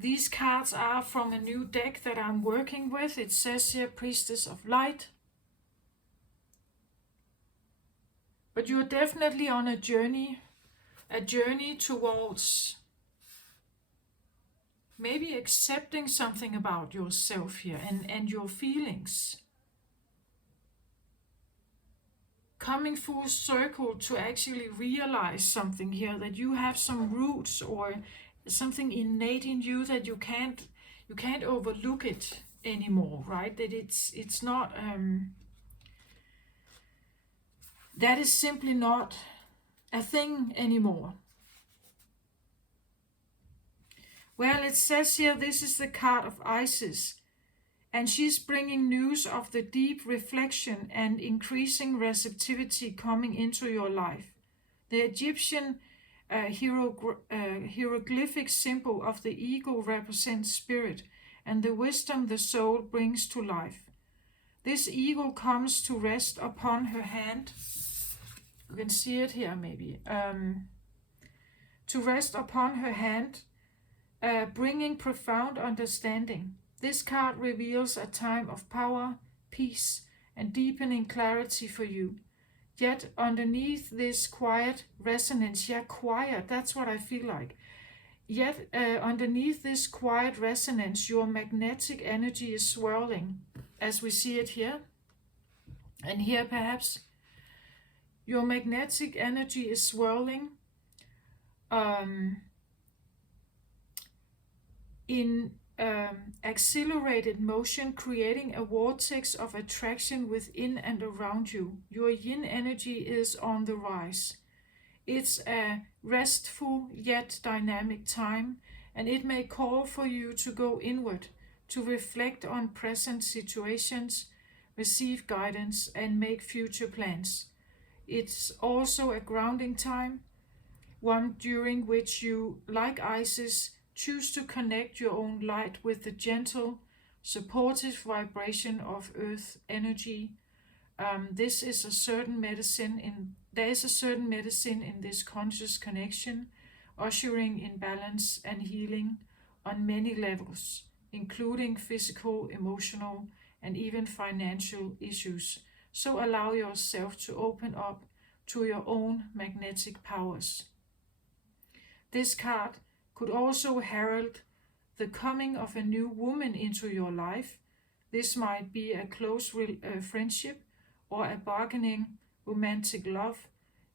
These cards are from a new deck that I'm working with. It says here Priestess of Light. But you're definitely on a journey towards maybe accepting something about yourself here, and your feelings. Coming full circle to actually realize something here, that you have some roots or something innate in you, that you can't overlook it anymore, right? That it's not that is simply not a thing anymore. Well, it says here, this is the card of Isis, and she's bringing news of the deep reflection and increasing receptivity coming into your life. The Egyptian hieroglyphic symbol of the eagle represents spirit and the wisdom the soul brings to life. This eagle comes to rest upon her hand. You can see it here maybe. To rest upon her hand, bringing profound understanding. This card reveals a time of power, peace, and deepening clarity for you. Yet underneath this quiet resonance, quiet, that's what I feel like. Yet underneath this quiet resonance, your magnetic energy is swirling, as we see it here. And here perhaps your magnetic energy is swirling in accelerated motion, creating a vortex of attraction within and around you. Your yin energy is on the rise. It's a restful yet dynamic time, and it may call for you to go inward, to reflect on present situations, receive guidance, and make future plans. It's also a grounding time, one during which you, like Isis, choose to connect your own light with the gentle, supportive vibration of earth energy. There is a certain medicine in this conscious connection, ushering in balance and healing on many levels, including physical, emotional, and even financial issues. So allow yourself to open up to your own magnetic powers. This card could also herald the coming of a new woman into your life. This might be a close friendship or a bargaining romantic love.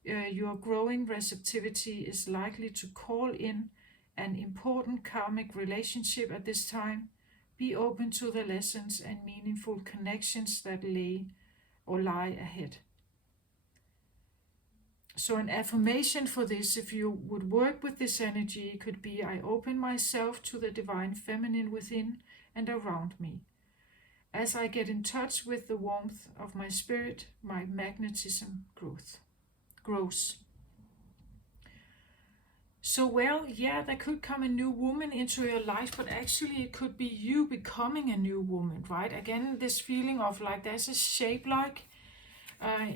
Your growing receptivity is likely to call in an important karmic relationship at this time. Be open to the lessons and meaningful connections that lie ahead. So an affirmation for this, if you would work with this energy, could be: I open myself to the divine feminine within and around me. As I get in touch with the warmth of my spirit, my magnetism grows. So, well, yeah, there could come a new woman into your life, but actually it could be you becoming a new woman, right? Again, this feeling of like there's a shape like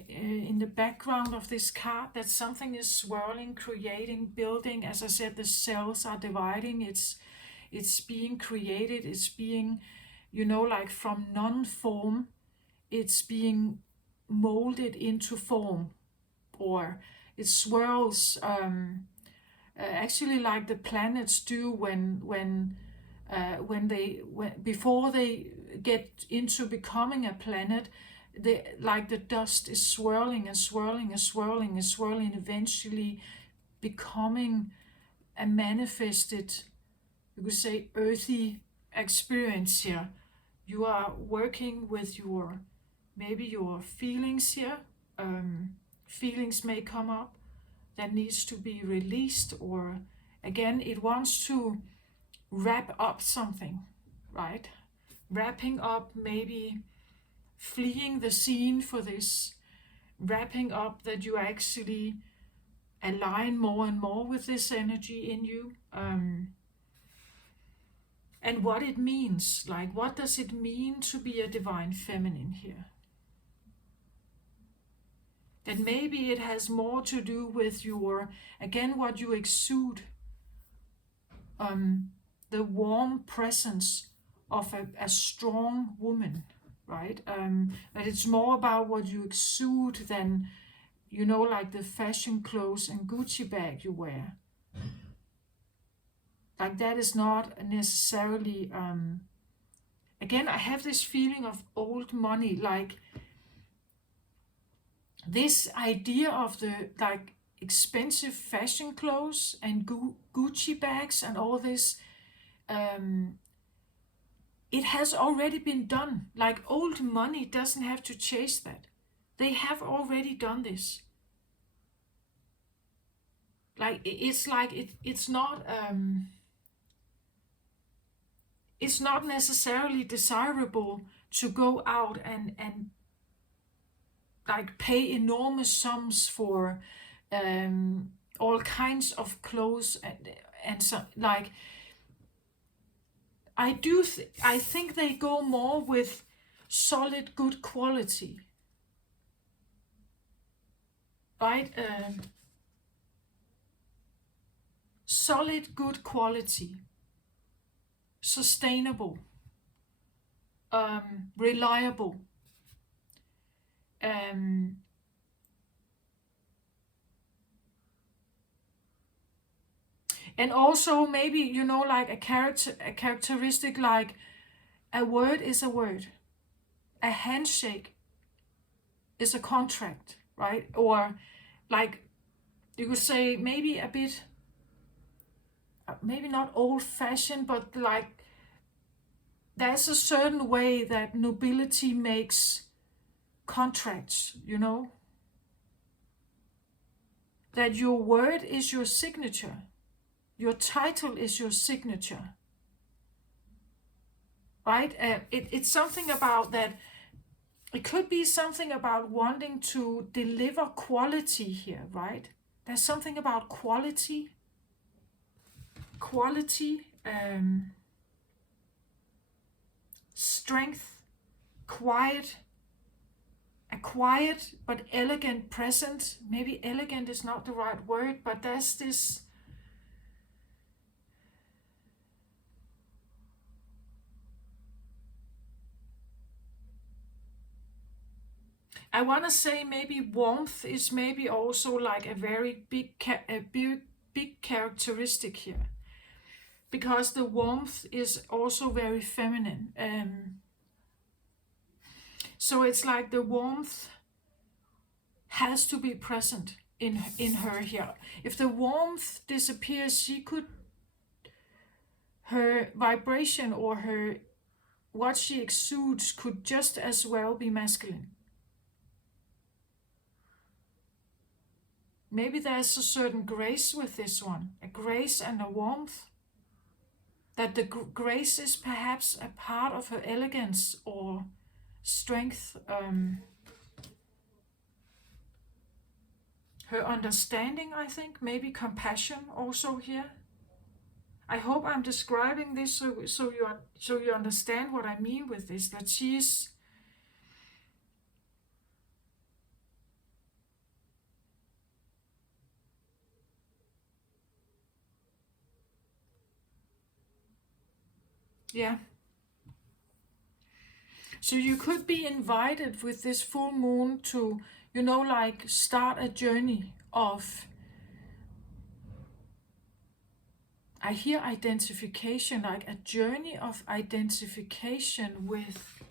in the background of this card, that something is swirling, creating, building. As I said, the cells are dividing. It's being created. It's being, like from non-form, it's being molded into form, or it swirls. Actually, like the planets do before they get into becoming a planet, like the dust is swirling and swirling and swirling and swirling, eventually becoming a manifested, you could say, earthy experience here. You are working with maybe your feelings here. Feelings may come up that needs to be released, or again, it wants to wrap up something, right? Wrapping up, maybe fleeing the scene for this, wrapping up that you actually align more and more with this energy in you. And what it means, like what does it mean to be a divine feminine here? That maybe it has more to do with what you exude, the warm presence of a strong woman, right? That it's more about what you exude than, like the fashion clothes and Gucci bag you wear. Like that is not necessarily, again, I have this feeling of old money, like this idea of the like expensive fashion clothes and Gucci bags and all this, it has already been done. Like old money doesn't have to chase that. They have already done this. Like it's not necessarily desirable to go out and like pay enormous sums for all kinds of clothes and so, like I think they go more with solid good quality, right? Solid good quality, sustainable, reliable, um, and also maybe like a characteristic, like a word is a word, a handshake is a contract, right? Or like you could say maybe a bit, maybe not old fashioned, but like there's a certain way that nobility makes contracts, that your word is your signature, your title is your signature, right? It's something about that. It could be something about wanting to deliver quality here, right? There's something about quality, strength, quiet, a quiet but elegant presence. Maybe elegant is not the right word, but there's this, I want to say maybe warmth is maybe also like a very big characteristic here, because the warmth is also very feminine. So it's like the warmth has to be present in her here. If the warmth disappears, she could her vibration or her what she exudes could just as well be masculine. Maybe there's a certain grace with this one, a grace and a warmth. That the grace is perhaps a part of her elegance or strength, her understanding, I think, maybe compassion also here. I hope I'm describing this so you understand what I mean with this, that she's yeah. So you could be invited with this full moon to, like start a journey of, I hear identification, like a journey of identification with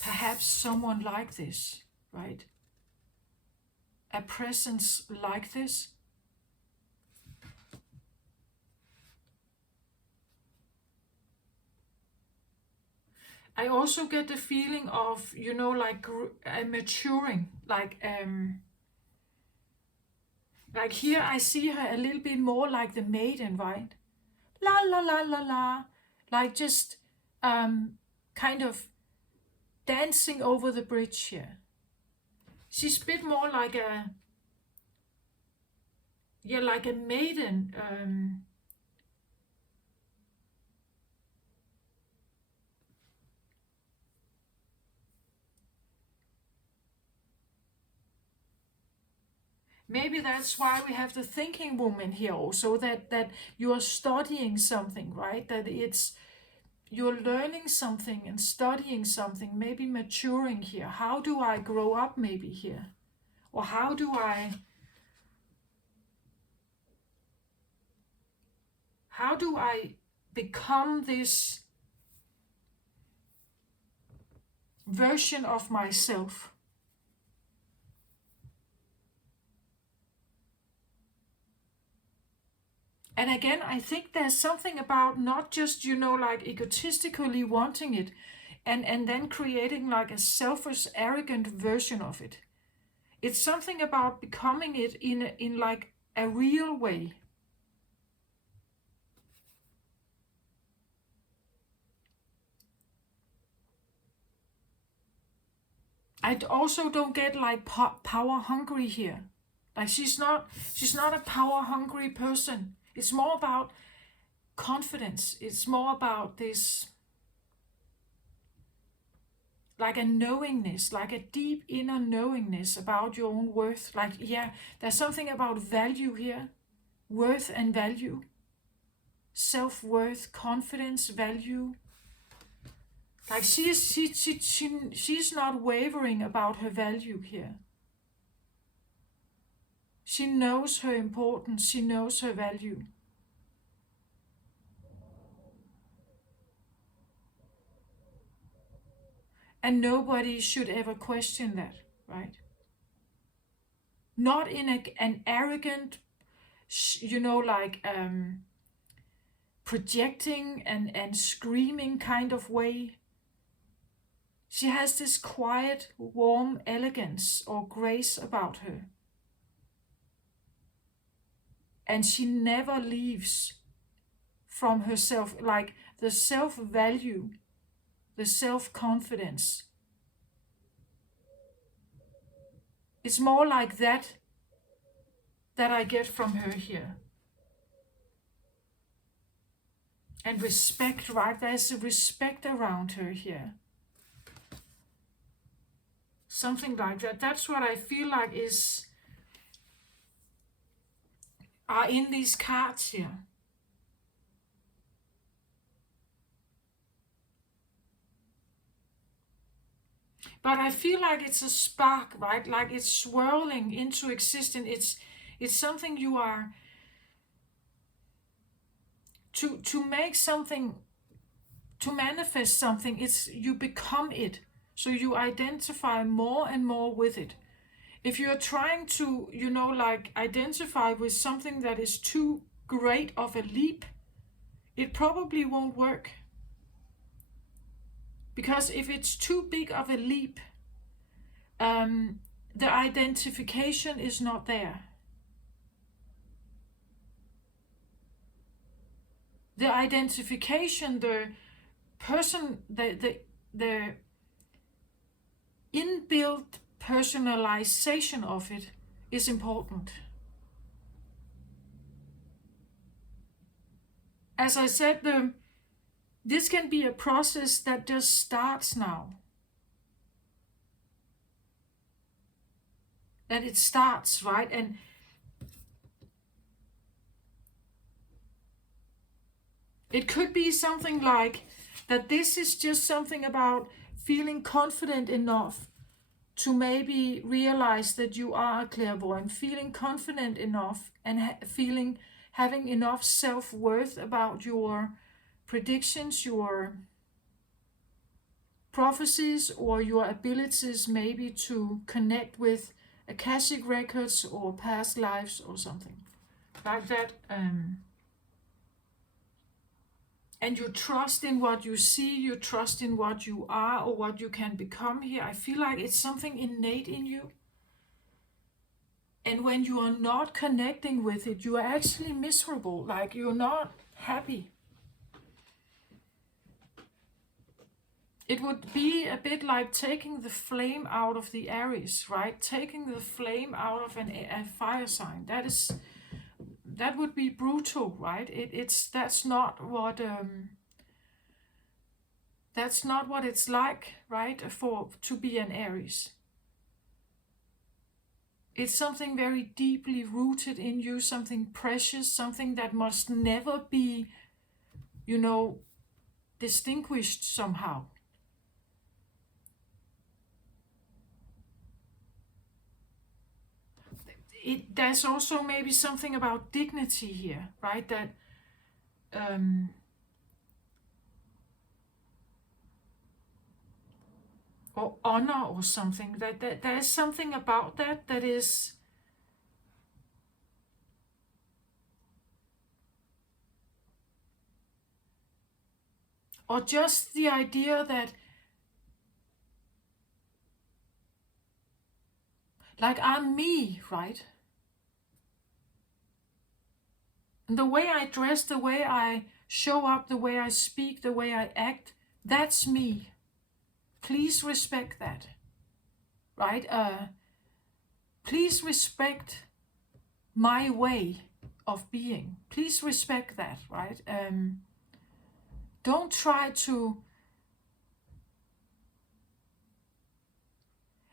perhaps someone like this, right? A presence like this. I also get the feeling of, like a maturing, like here I see her a little bit more like the maiden, right? La la la la la, like just kind of dancing over the bridge here. She's a bit more like like a maiden. Maybe that's why we have the thinking woman here also, that you are studying something, right? That you're learning something and studying something, maybe maturing here. How do I grow up maybe here? Or how do I become this version of myself? And again, I think there's something about not just, like egotistically wanting it and then creating like a selfish, arrogant version of it. It's something about becoming it in like a real way. I also don't get like power hungry here. Like she's not a power hungry person. It's more about confidence. It's more about this, like a knowingness, like a deep inner knowingness about your own worth. Like, yeah, there's something about value here, worth and value, self-worth, confidence, value. Like she's not wavering about her value here. She knows her importance. She knows her value. And nobody should ever question that, right? Not in an arrogant, like projecting and screaming kind of way. She has this quiet, warm elegance or grace about her. And she never leaves from herself, like the self-value, the self-confidence. It's more like that I get from her here. And respect, right? There's a respect around her here. Something like that. That's what I feel like are in these cards here. But I feel like it's a spark, right? Like it's swirling into existence. It's something you are to make something, to manifest something. It's you become it. So you identify more and more with it. If you're trying to, like identify with something that is too great of a leap, it probably won't work. Because if it's too big of a leap, the identification is not there. The identification, the person, the inbuilt personalization of it is important. As I said, this can be a process that just starts now. That it starts, right? And it could be something like that this is just something about feeling confident enough to maybe realize that you are a clairvoyant, feeling confident enough and having enough self-worth about your predictions, your prophecies, or your abilities maybe to connect with Akashic records or past lives or something like that. And you trust in what you see, you trust in what you are or what you can become here. I feel like it's something innate in you. And when you are not connecting with it, you are actually miserable, like you're not happy. It would be a bit like taking the flame out of the Aries, right? Taking the flame out of a fire sign. That would be brutal, right? That's not what it's like, right? To be an Aries. It's something very deeply rooted in you, something precious, something that must never be, distinguished somehow. There's also maybe something about dignity here, right? That or honor or something. That there's something about that is or just the idea that like I'm me, right? And the way I dress, the way I show up, the way I speak, the way I act, that's me. Please respect that, right? Please respect my way of being. Please respect that, right? Don't try to.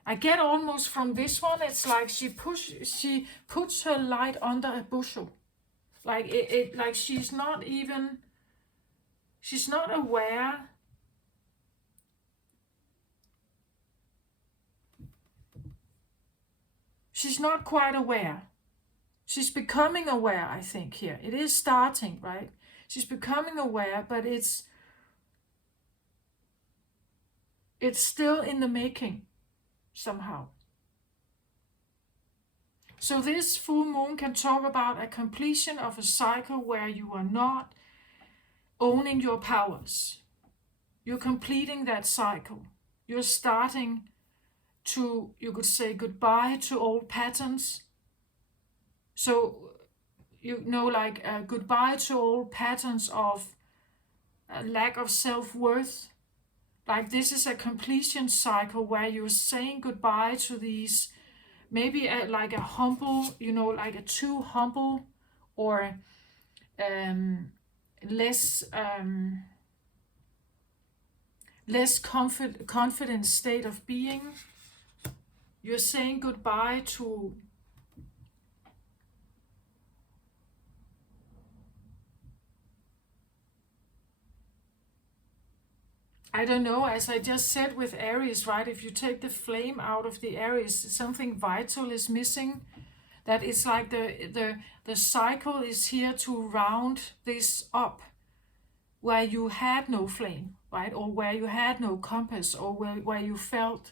I get almost from this one, it's like she puts her light under a bushel. Like like she's not aware. She's not quite aware. She's becoming aware, I think, here. It is starting, right? She's becoming aware, but it's still in the making somehow. So this full moon can talk about a completion of a cycle where you are not owning your powers. You're completing that cycle. You're starting to, you could say, goodbye to old patterns. So, like goodbye to old patterns of lack of self-worth. Like this is a completion cycle where you're saying goodbye to these, maybe like a humble, like a too humble or less confident state of being. You're saying goodbye to I don't know, as I just said with Aries, right? If you take the flame out of the Aries, something vital is missing. That it's like the cycle is here to round this up, where you had no flame, right? Or where you had no compass, or where you felt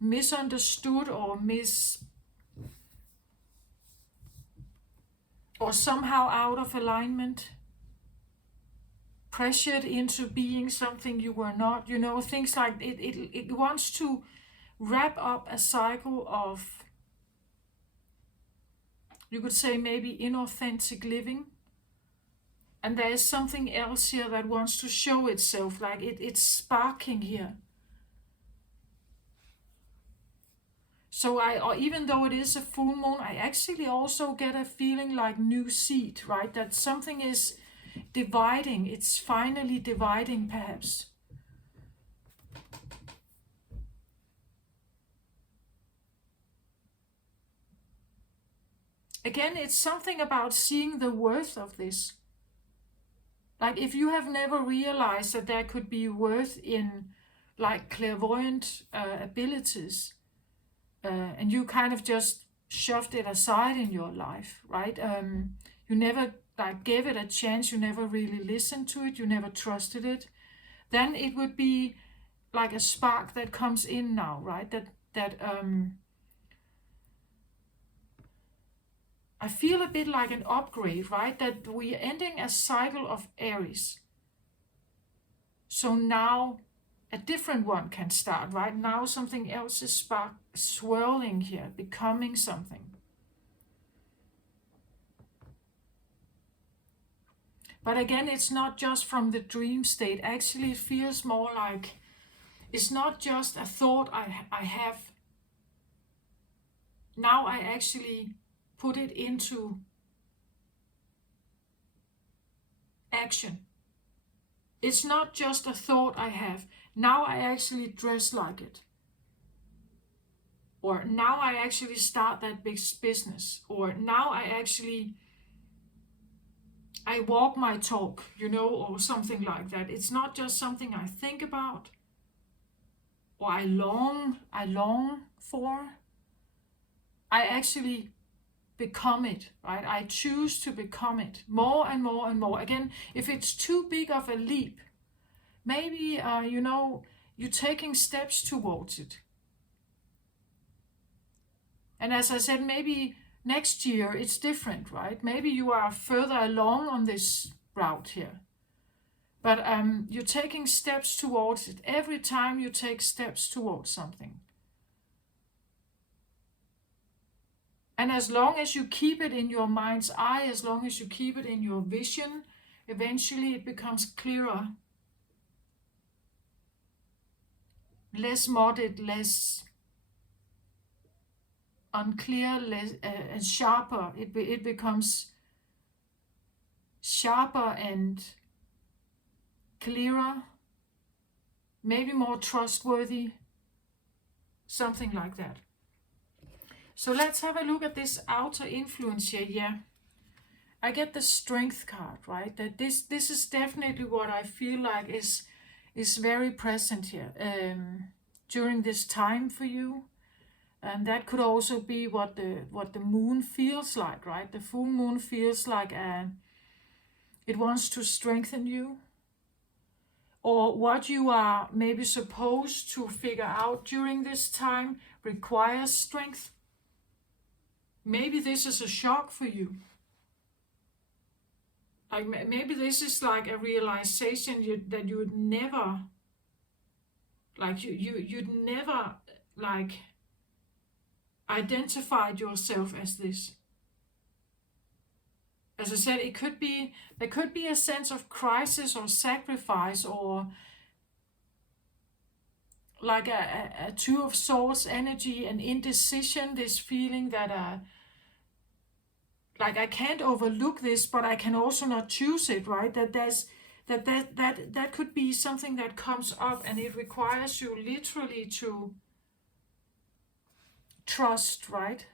misunderstood or or somehow out of alignment, pressured into being something you were not, things like it wants to wrap up a cycle of, you could say, maybe inauthentic living. And there is something else here that wants to show itself, like it's sparking here. So or even though it is a full moon, I actually also get a feeling like new seed, right? That something is dividing. It's finally dividing, perhaps. Again, it's something about seeing the worth of this. Like if you have never realized that there could be worth in like clairvoyant abilities, and you kind of just shoved it aside in your life, right? You never like gave it a chance, you never really listened to it, you never trusted it, then it would be like a spark that comes in now, right? That I feel a bit like an upgrade, right? That we are ending a cycle of Aries. So now a different one can start, right? Now something else is swirling here, becoming something. But again, it's not just from the dream state. Actually, it feels more like it's not just a thought I have. Now I actually put it into action. It's not just a thought I have. Now I actually dress like it. Or now I actually start that big business. Or now I walk my talk, or something like that. It's not just something I think about or I long for. I actually become it, right? I choose to become it more and more and more. Again, if it's too big of a leap, maybe, you're taking steps towards it. And as I said, maybe next year it's different, right? Maybe you are further along on this route here. But you're taking steps towards it. Every time you take steps towards something. And as long as you keep it in your mind's eye, as long as you keep it in your vision, eventually it becomes clearer, less muddled, less unclear, less and sharper. It becomes sharper and clearer, maybe more trustworthy, something like that. So let's have a look at this outer influence here. Yeah, I get the Strength card, right? That this is definitely what I feel like is very present here during this time for you. And that could also be what the moon feels like, right? The full moon feels like it wants to strengthen you. Or what you are maybe supposed to figure out during this time requires strength. Maybe this is a shock for you. Like maybe this is like a realization that you would never, like you'd never like identified yourself as this. As I said, there could be a sense of crisis or sacrifice, or like a Two of Swords energy and indecision, this feeling that like I can't overlook this, but I can also not choose it, right? That could be something that comes up, and it requires you literally to trust, right?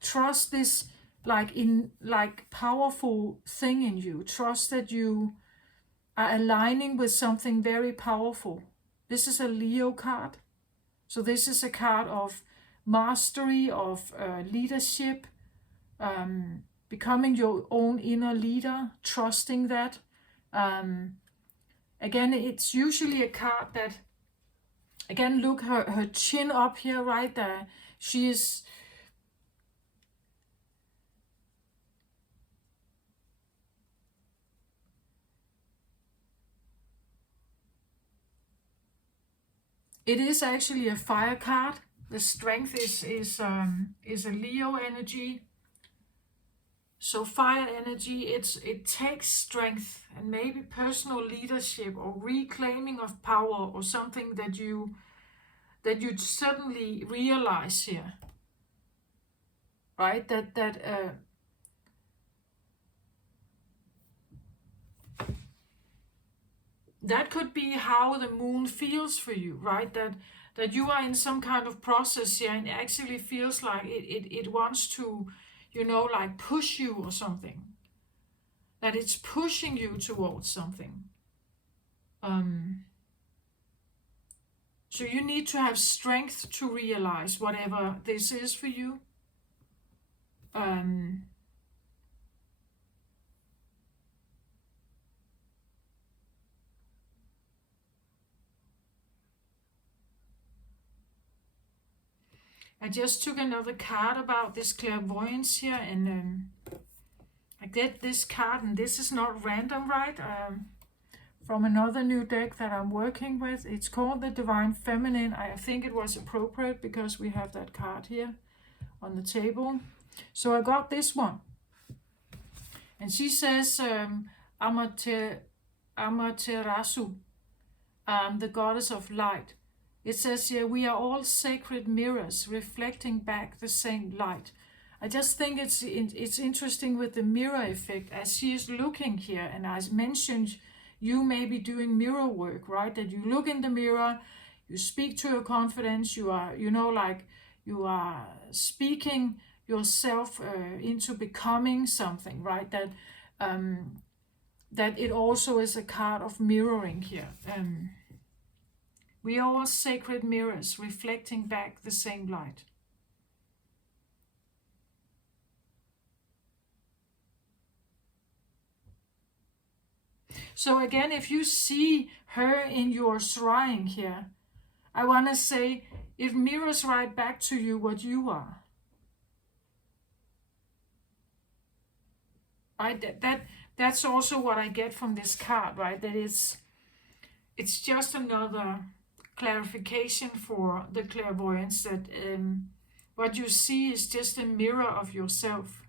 Trust this like powerful thing in you. Trust that you are aligning with something very powerful. This is a Leo card. So this is a card of mastery, of leadership, becoming your own inner leader, trusting that. Again, it's usually a card that, again, look, her chin up here, right there. She is It is actually a fire card. The strength is a Leo energy. So fire energy, it takes strength and maybe personal leadership or reclaiming of power or something that you suddenly realize here, right? That could be how the moon feels for you, right? That you are in some kind of process here and it actually feels like it wants to, like push you or something. That it's pushing you towards something. So you need to have strength to realize whatever this is for you. Um, I just took another card about this clairvoyance here, and I get this card, and this is not random, right? From another new deck that I'm working with. It's called the Divine Feminine. I think it was appropriate because we have that card here on the table. So I got this one. And she says, Amaterasu, the goddess of light. It says here, we are all sacred mirrors reflecting back the same light. I just think it's interesting with the mirror effect as she is looking here. And as mentioned, you may be doing mirror work, right? That you look in the mirror, you speak to your confidence, you are, you are speaking yourself into becoming something, right? That it also is a card of mirroring here. We are all sacred mirrors reflecting back the same light. So again, if you see her in your shrine here, I want to say it mirrors right back to you what you are. Right? That's also what I get from this card, right? That it's just another clarification for the clairvoyance that what you see is just a mirror of yourself.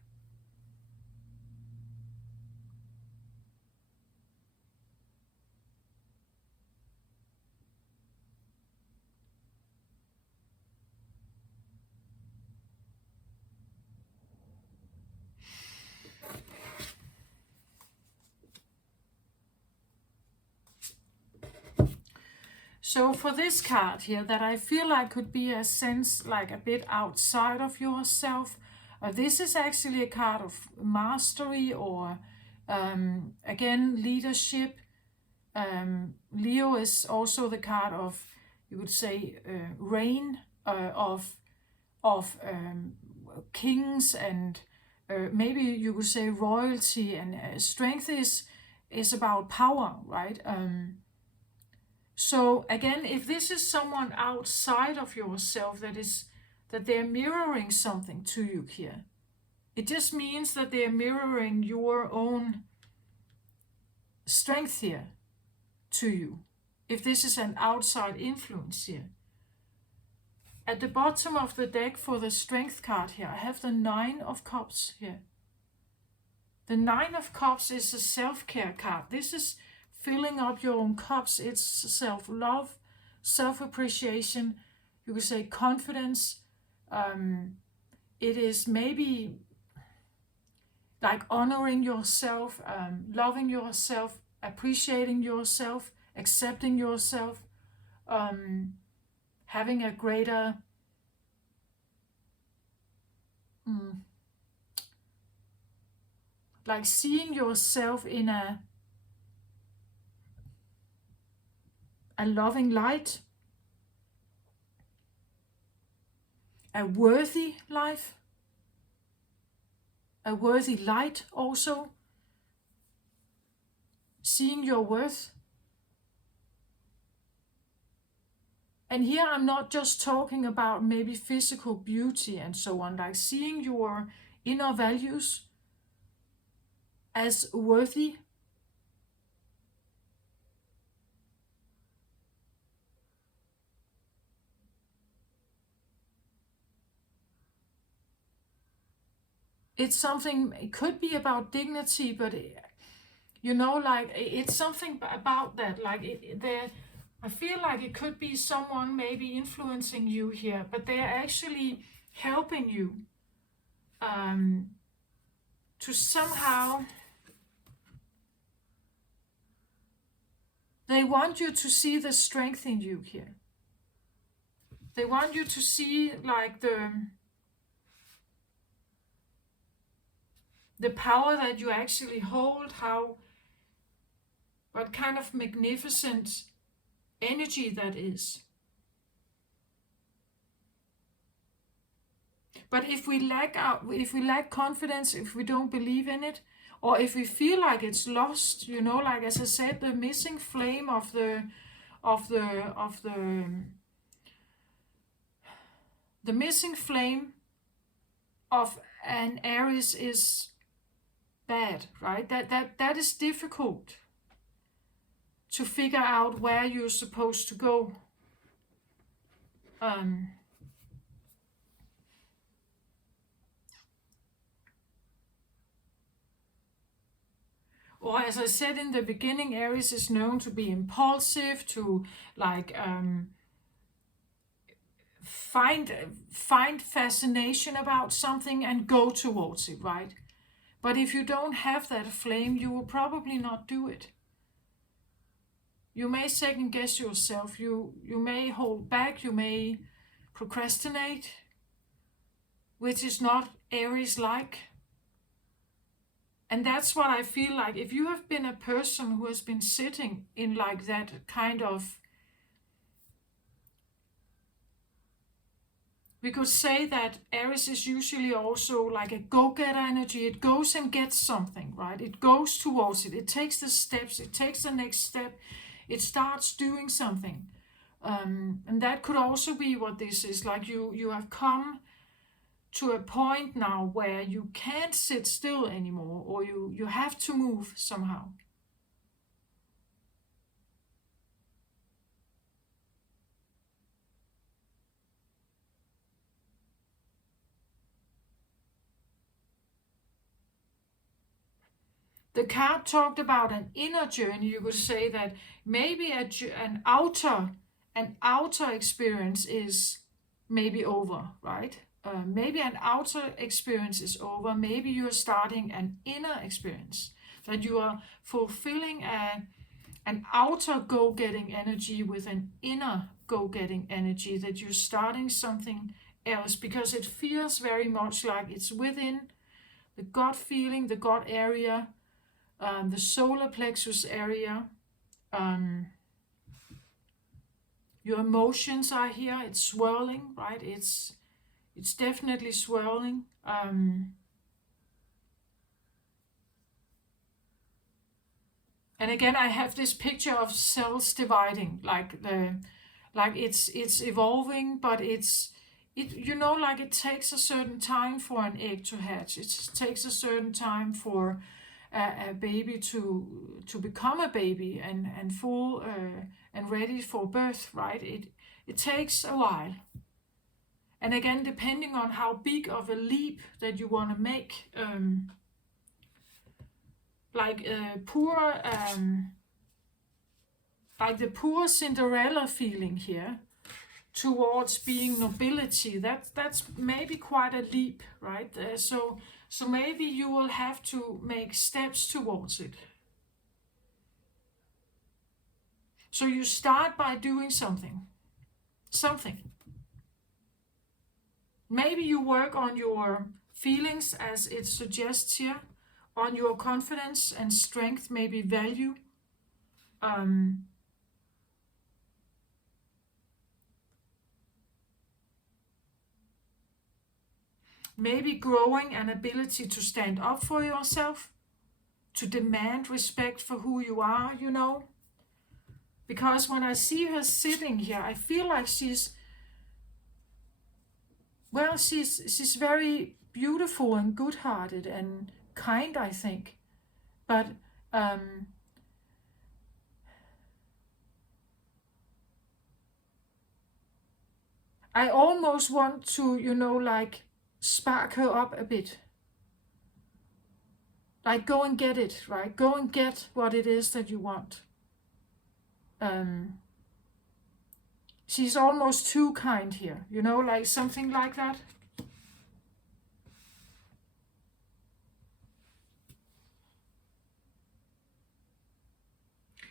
So for this card here, that I feel like could be a sense like a bit outside of yourself, this is actually a card of mastery or, again, leadership. Leo is also the card of, you would say, reign, of kings and maybe you could say royalty, and strength is about power, right? So again, if this is someone outside of yourself that they're mirroring something to you here, it just means that they're mirroring your own strength here to you. If this is an outside influence here. At the bottom of the deck for the strength card here, I have the 9 of Cups here. The 9 of Cups is a self-care card. This is filling up your own cups. It's self-love, self-appreciation, you could say confidence. It is maybe like honoring yourself, loving yourself, appreciating yourself, accepting yourself, having a greater like seeing yourself in a loving light, a worthy life, a worthy light also, seeing your worth. And here I'm not just talking about maybe physical beauty and so on, like seeing your inner values as worthy, it's something, it could be about dignity, but you know, like it's something about that, like there, I feel like it could be someone maybe influencing you here, but they're actually helping you um, to somehow, they want you to see the strength in you here. They want you to see like the power that you actually hold, how, what kind of magnificent energy that is. But if we lack confidence, if we don't believe in it, or if we feel like it's lost, you know, like as I said, the missing flame of the missing flame of an Aries is bad, right? That is difficult to figure out where you're supposed to go. Um, or as I said in the beginning, Aries is known to be impulsive, to like find fascination about something and go towards it, right? But if you don't have that flame, you will probably not do it. You may second guess yourself. You may hold back. You may procrastinate, which is not Aries like. And that's what I feel like. If you have been a person who has been sitting in like that kind of, we could say that Aries is usually also like a go-getter energy. It goes and gets something, right? It goes towards it. It takes the steps. It takes the next step. It starts doing something. And that could also be what this is. Like you have come to a point now where you can't sit still anymore, or you have to move somehow. The card talked about an inner journey. You could say that maybe an outer experience is maybe over, right? Maybe an outer experience is over. Maybe you're starting an inner experience, that you are fulfilling an outer go-getting energy with an inner go-getting energy, that you're starting something else, because it feels very much like it's within the gut feeling, the gut area, the solar plexus area. Um, your emotions are here. It's swirling, right? It's definitely swirling. And again, I have this picture of cells dividing, like it's evolving, but it, you know, like it takes a certain time for an egg to hatch. It takes a certain time for a baby to become a baby and full and ready for birth, right? It takes a while. And again, depending on how big of a leap that you want to make, like poor like the poor Cinderella feeling here towards being nobility, that's maybe quite a leap, right? So maybe you will have to make steps towards it. So you start by doing something. Maybe you work on your feelings, as it suggests here, on your confidence and strength, maybe value. Um, Maybe growing an ability to stand up for yourself, to demand respect for who you are, you know. Because when I see her sitting here, I feel like she's very beautiful and good-hearted and kind, I think. But um, I almost want to, you know, like spark her up a bit. Like, go and get it, right? Go and get what it is that you want. She's almost too kind here, you know, like something like that.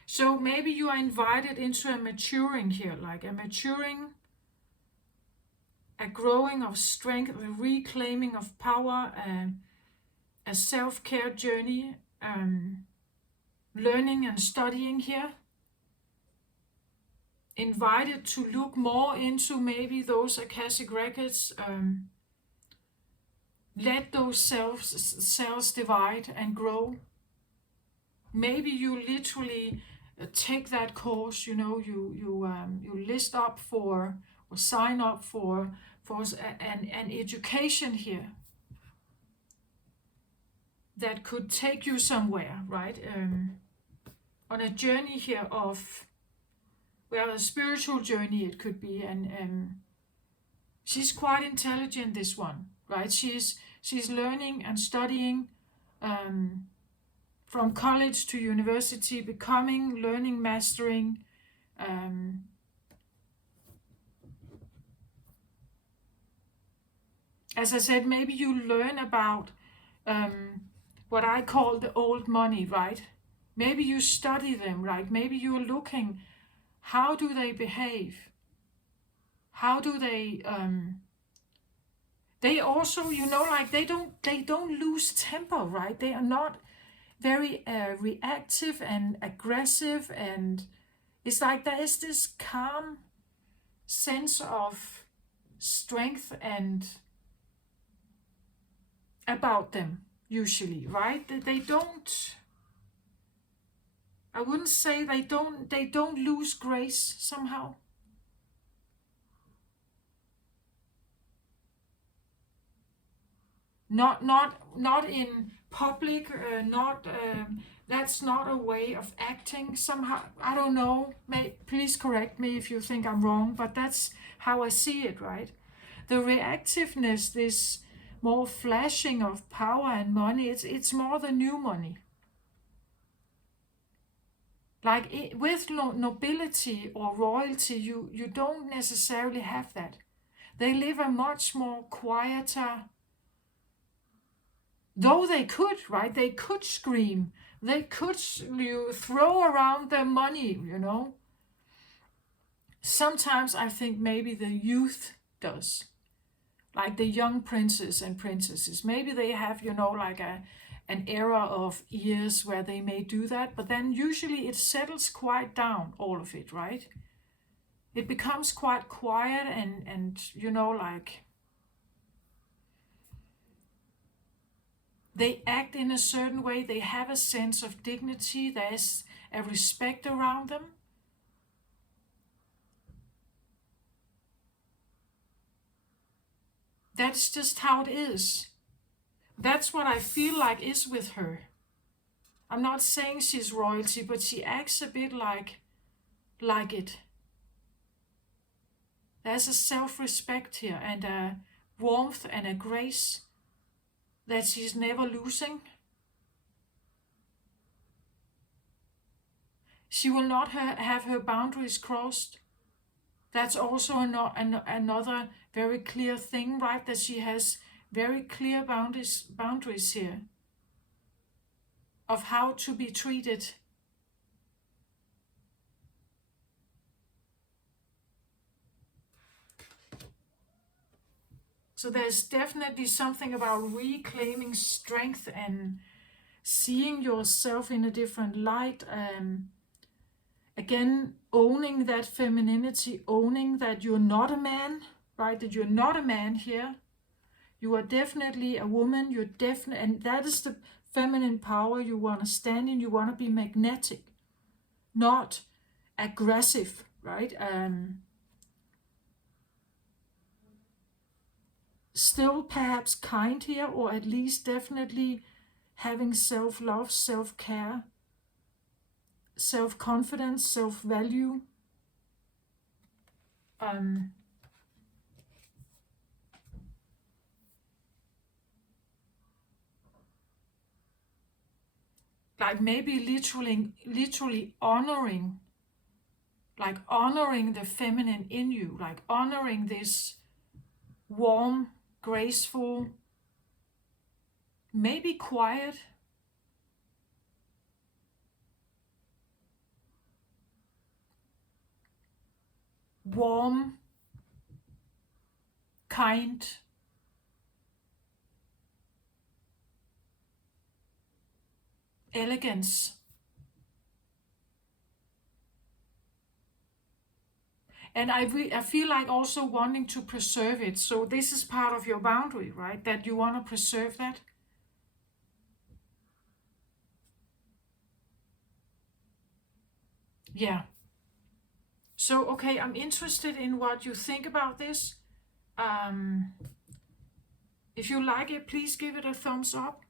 So maybe you are invited into a maturing here, like a maturing, a growing of strength, a reclaiming of power, a self-care journey, learning and studying here. Invited to look more into maybe those Akashic records. Let those cells divide and grow. Maybe you literally take that course, you know, you list up for or sign up for an education here that could take you somewhere, right? On a journey here of, well, a spiritual journey it could be, and she's quite intelligent, this one, right? She's learning and studying from college to university, becoming, learning, mastering. As I said, maybe you learn about what I call the old money, right? Maybe you study them, right? Maybe you're looking, how do they behave? How do they also, you know, like they don't lose temper, right? They are not very reactive and aggressive, and it's like there is this calm sense of strength and about them usually, right? They don't, I wouldn't say they don't lose grace somehow. Not in public, not that's not a way of acting somehow. I don't know, please correct me if you think I'm wrong, but that's how I see it, right? The reactiveness, this more flashing of power and money, it's more the new money. Like with nobility or royalty, you don't necessarily have that. They live a much more quieter, though they could, right? They could scream. They could you throw around their money, you know. Sometimes I think maybe the youth does. Like the young princes and princesses. Maybe they have, you know, like an era of years where they may do that, but then usually it settles quite down, all of it, right? It becomes quite quiet and you know, like they act in a certain way, they have a sense of dignity, there's a respect around them. That's just how it is. That's what I feel like is with her. I'm not saying she's royalty, but she acts a bit like it. There's a self-respect here and a warmth and a grace that she's never losing. She will not have her boundaries crossed. That's also another very clear thing, right? That she has very clear boundaries here of how to be treated. So there's definitely something about reclaiming strength and seeing yourself in a different light. Again, owning that femininity, owning that you're not a man, right? That you're not a man here. You are definitely a woman. You're definitely, and that is the feminine power you want to stand in. You want to be magnetic, not aggressive, right? Still perhaps kind here, or at least definitely having self-love, self-care, self-confidence, self-value. Um, like maybe literally honoring, like honoring the feminine in you, like honoring this warm, graceful, maybe quiet, warm, kind, elegance. And I feel like also wanting to preserve it. So this is part of your boundary, right? That you want to preserve that. Yeah. So, okay, I'm interested in what you think about this. Um, if you like it, please give it a thumbs up.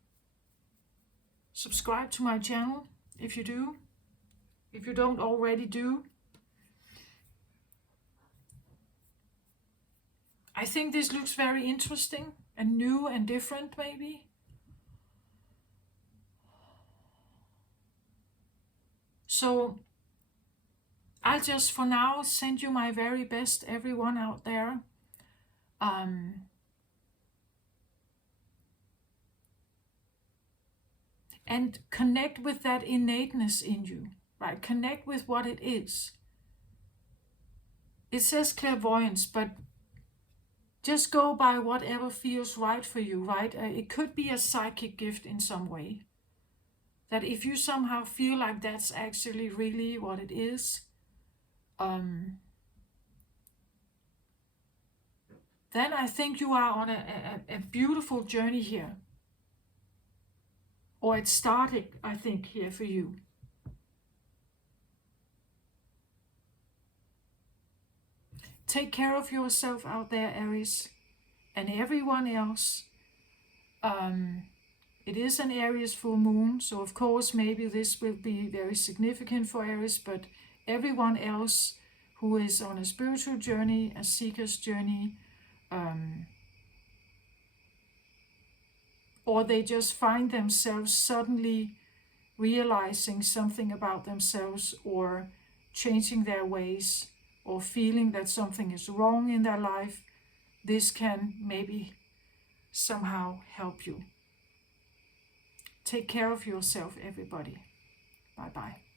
Subscribe to my channel if you do. If you don't already do. I think this looks very interesting and new and different, maybe. So I'll just for now send you my very best, everyone out there. Um, and connect with that innateness in you, right? Connect with what it is. It says clairvoyance, but just go by whatever feels right for you, right? It could be a psychic gift in some way. That if you somehow feel like that's actually really what it is, then I think you are on a beautiful journey here. Or it started, I think, here for you. Take care of yourself out there, Aries, and everyone else. It is an Aries full moon, so of course maybe this will be very significant for Aries, but everyone else who is on a spiritual journey, a seeker's journey, or they just find themselves suddenly realizing something about themselves or changing their ways or feeling that something is wrong in their life, this can maybe somehow help you. Take care of yourself, everybody. Bye bye.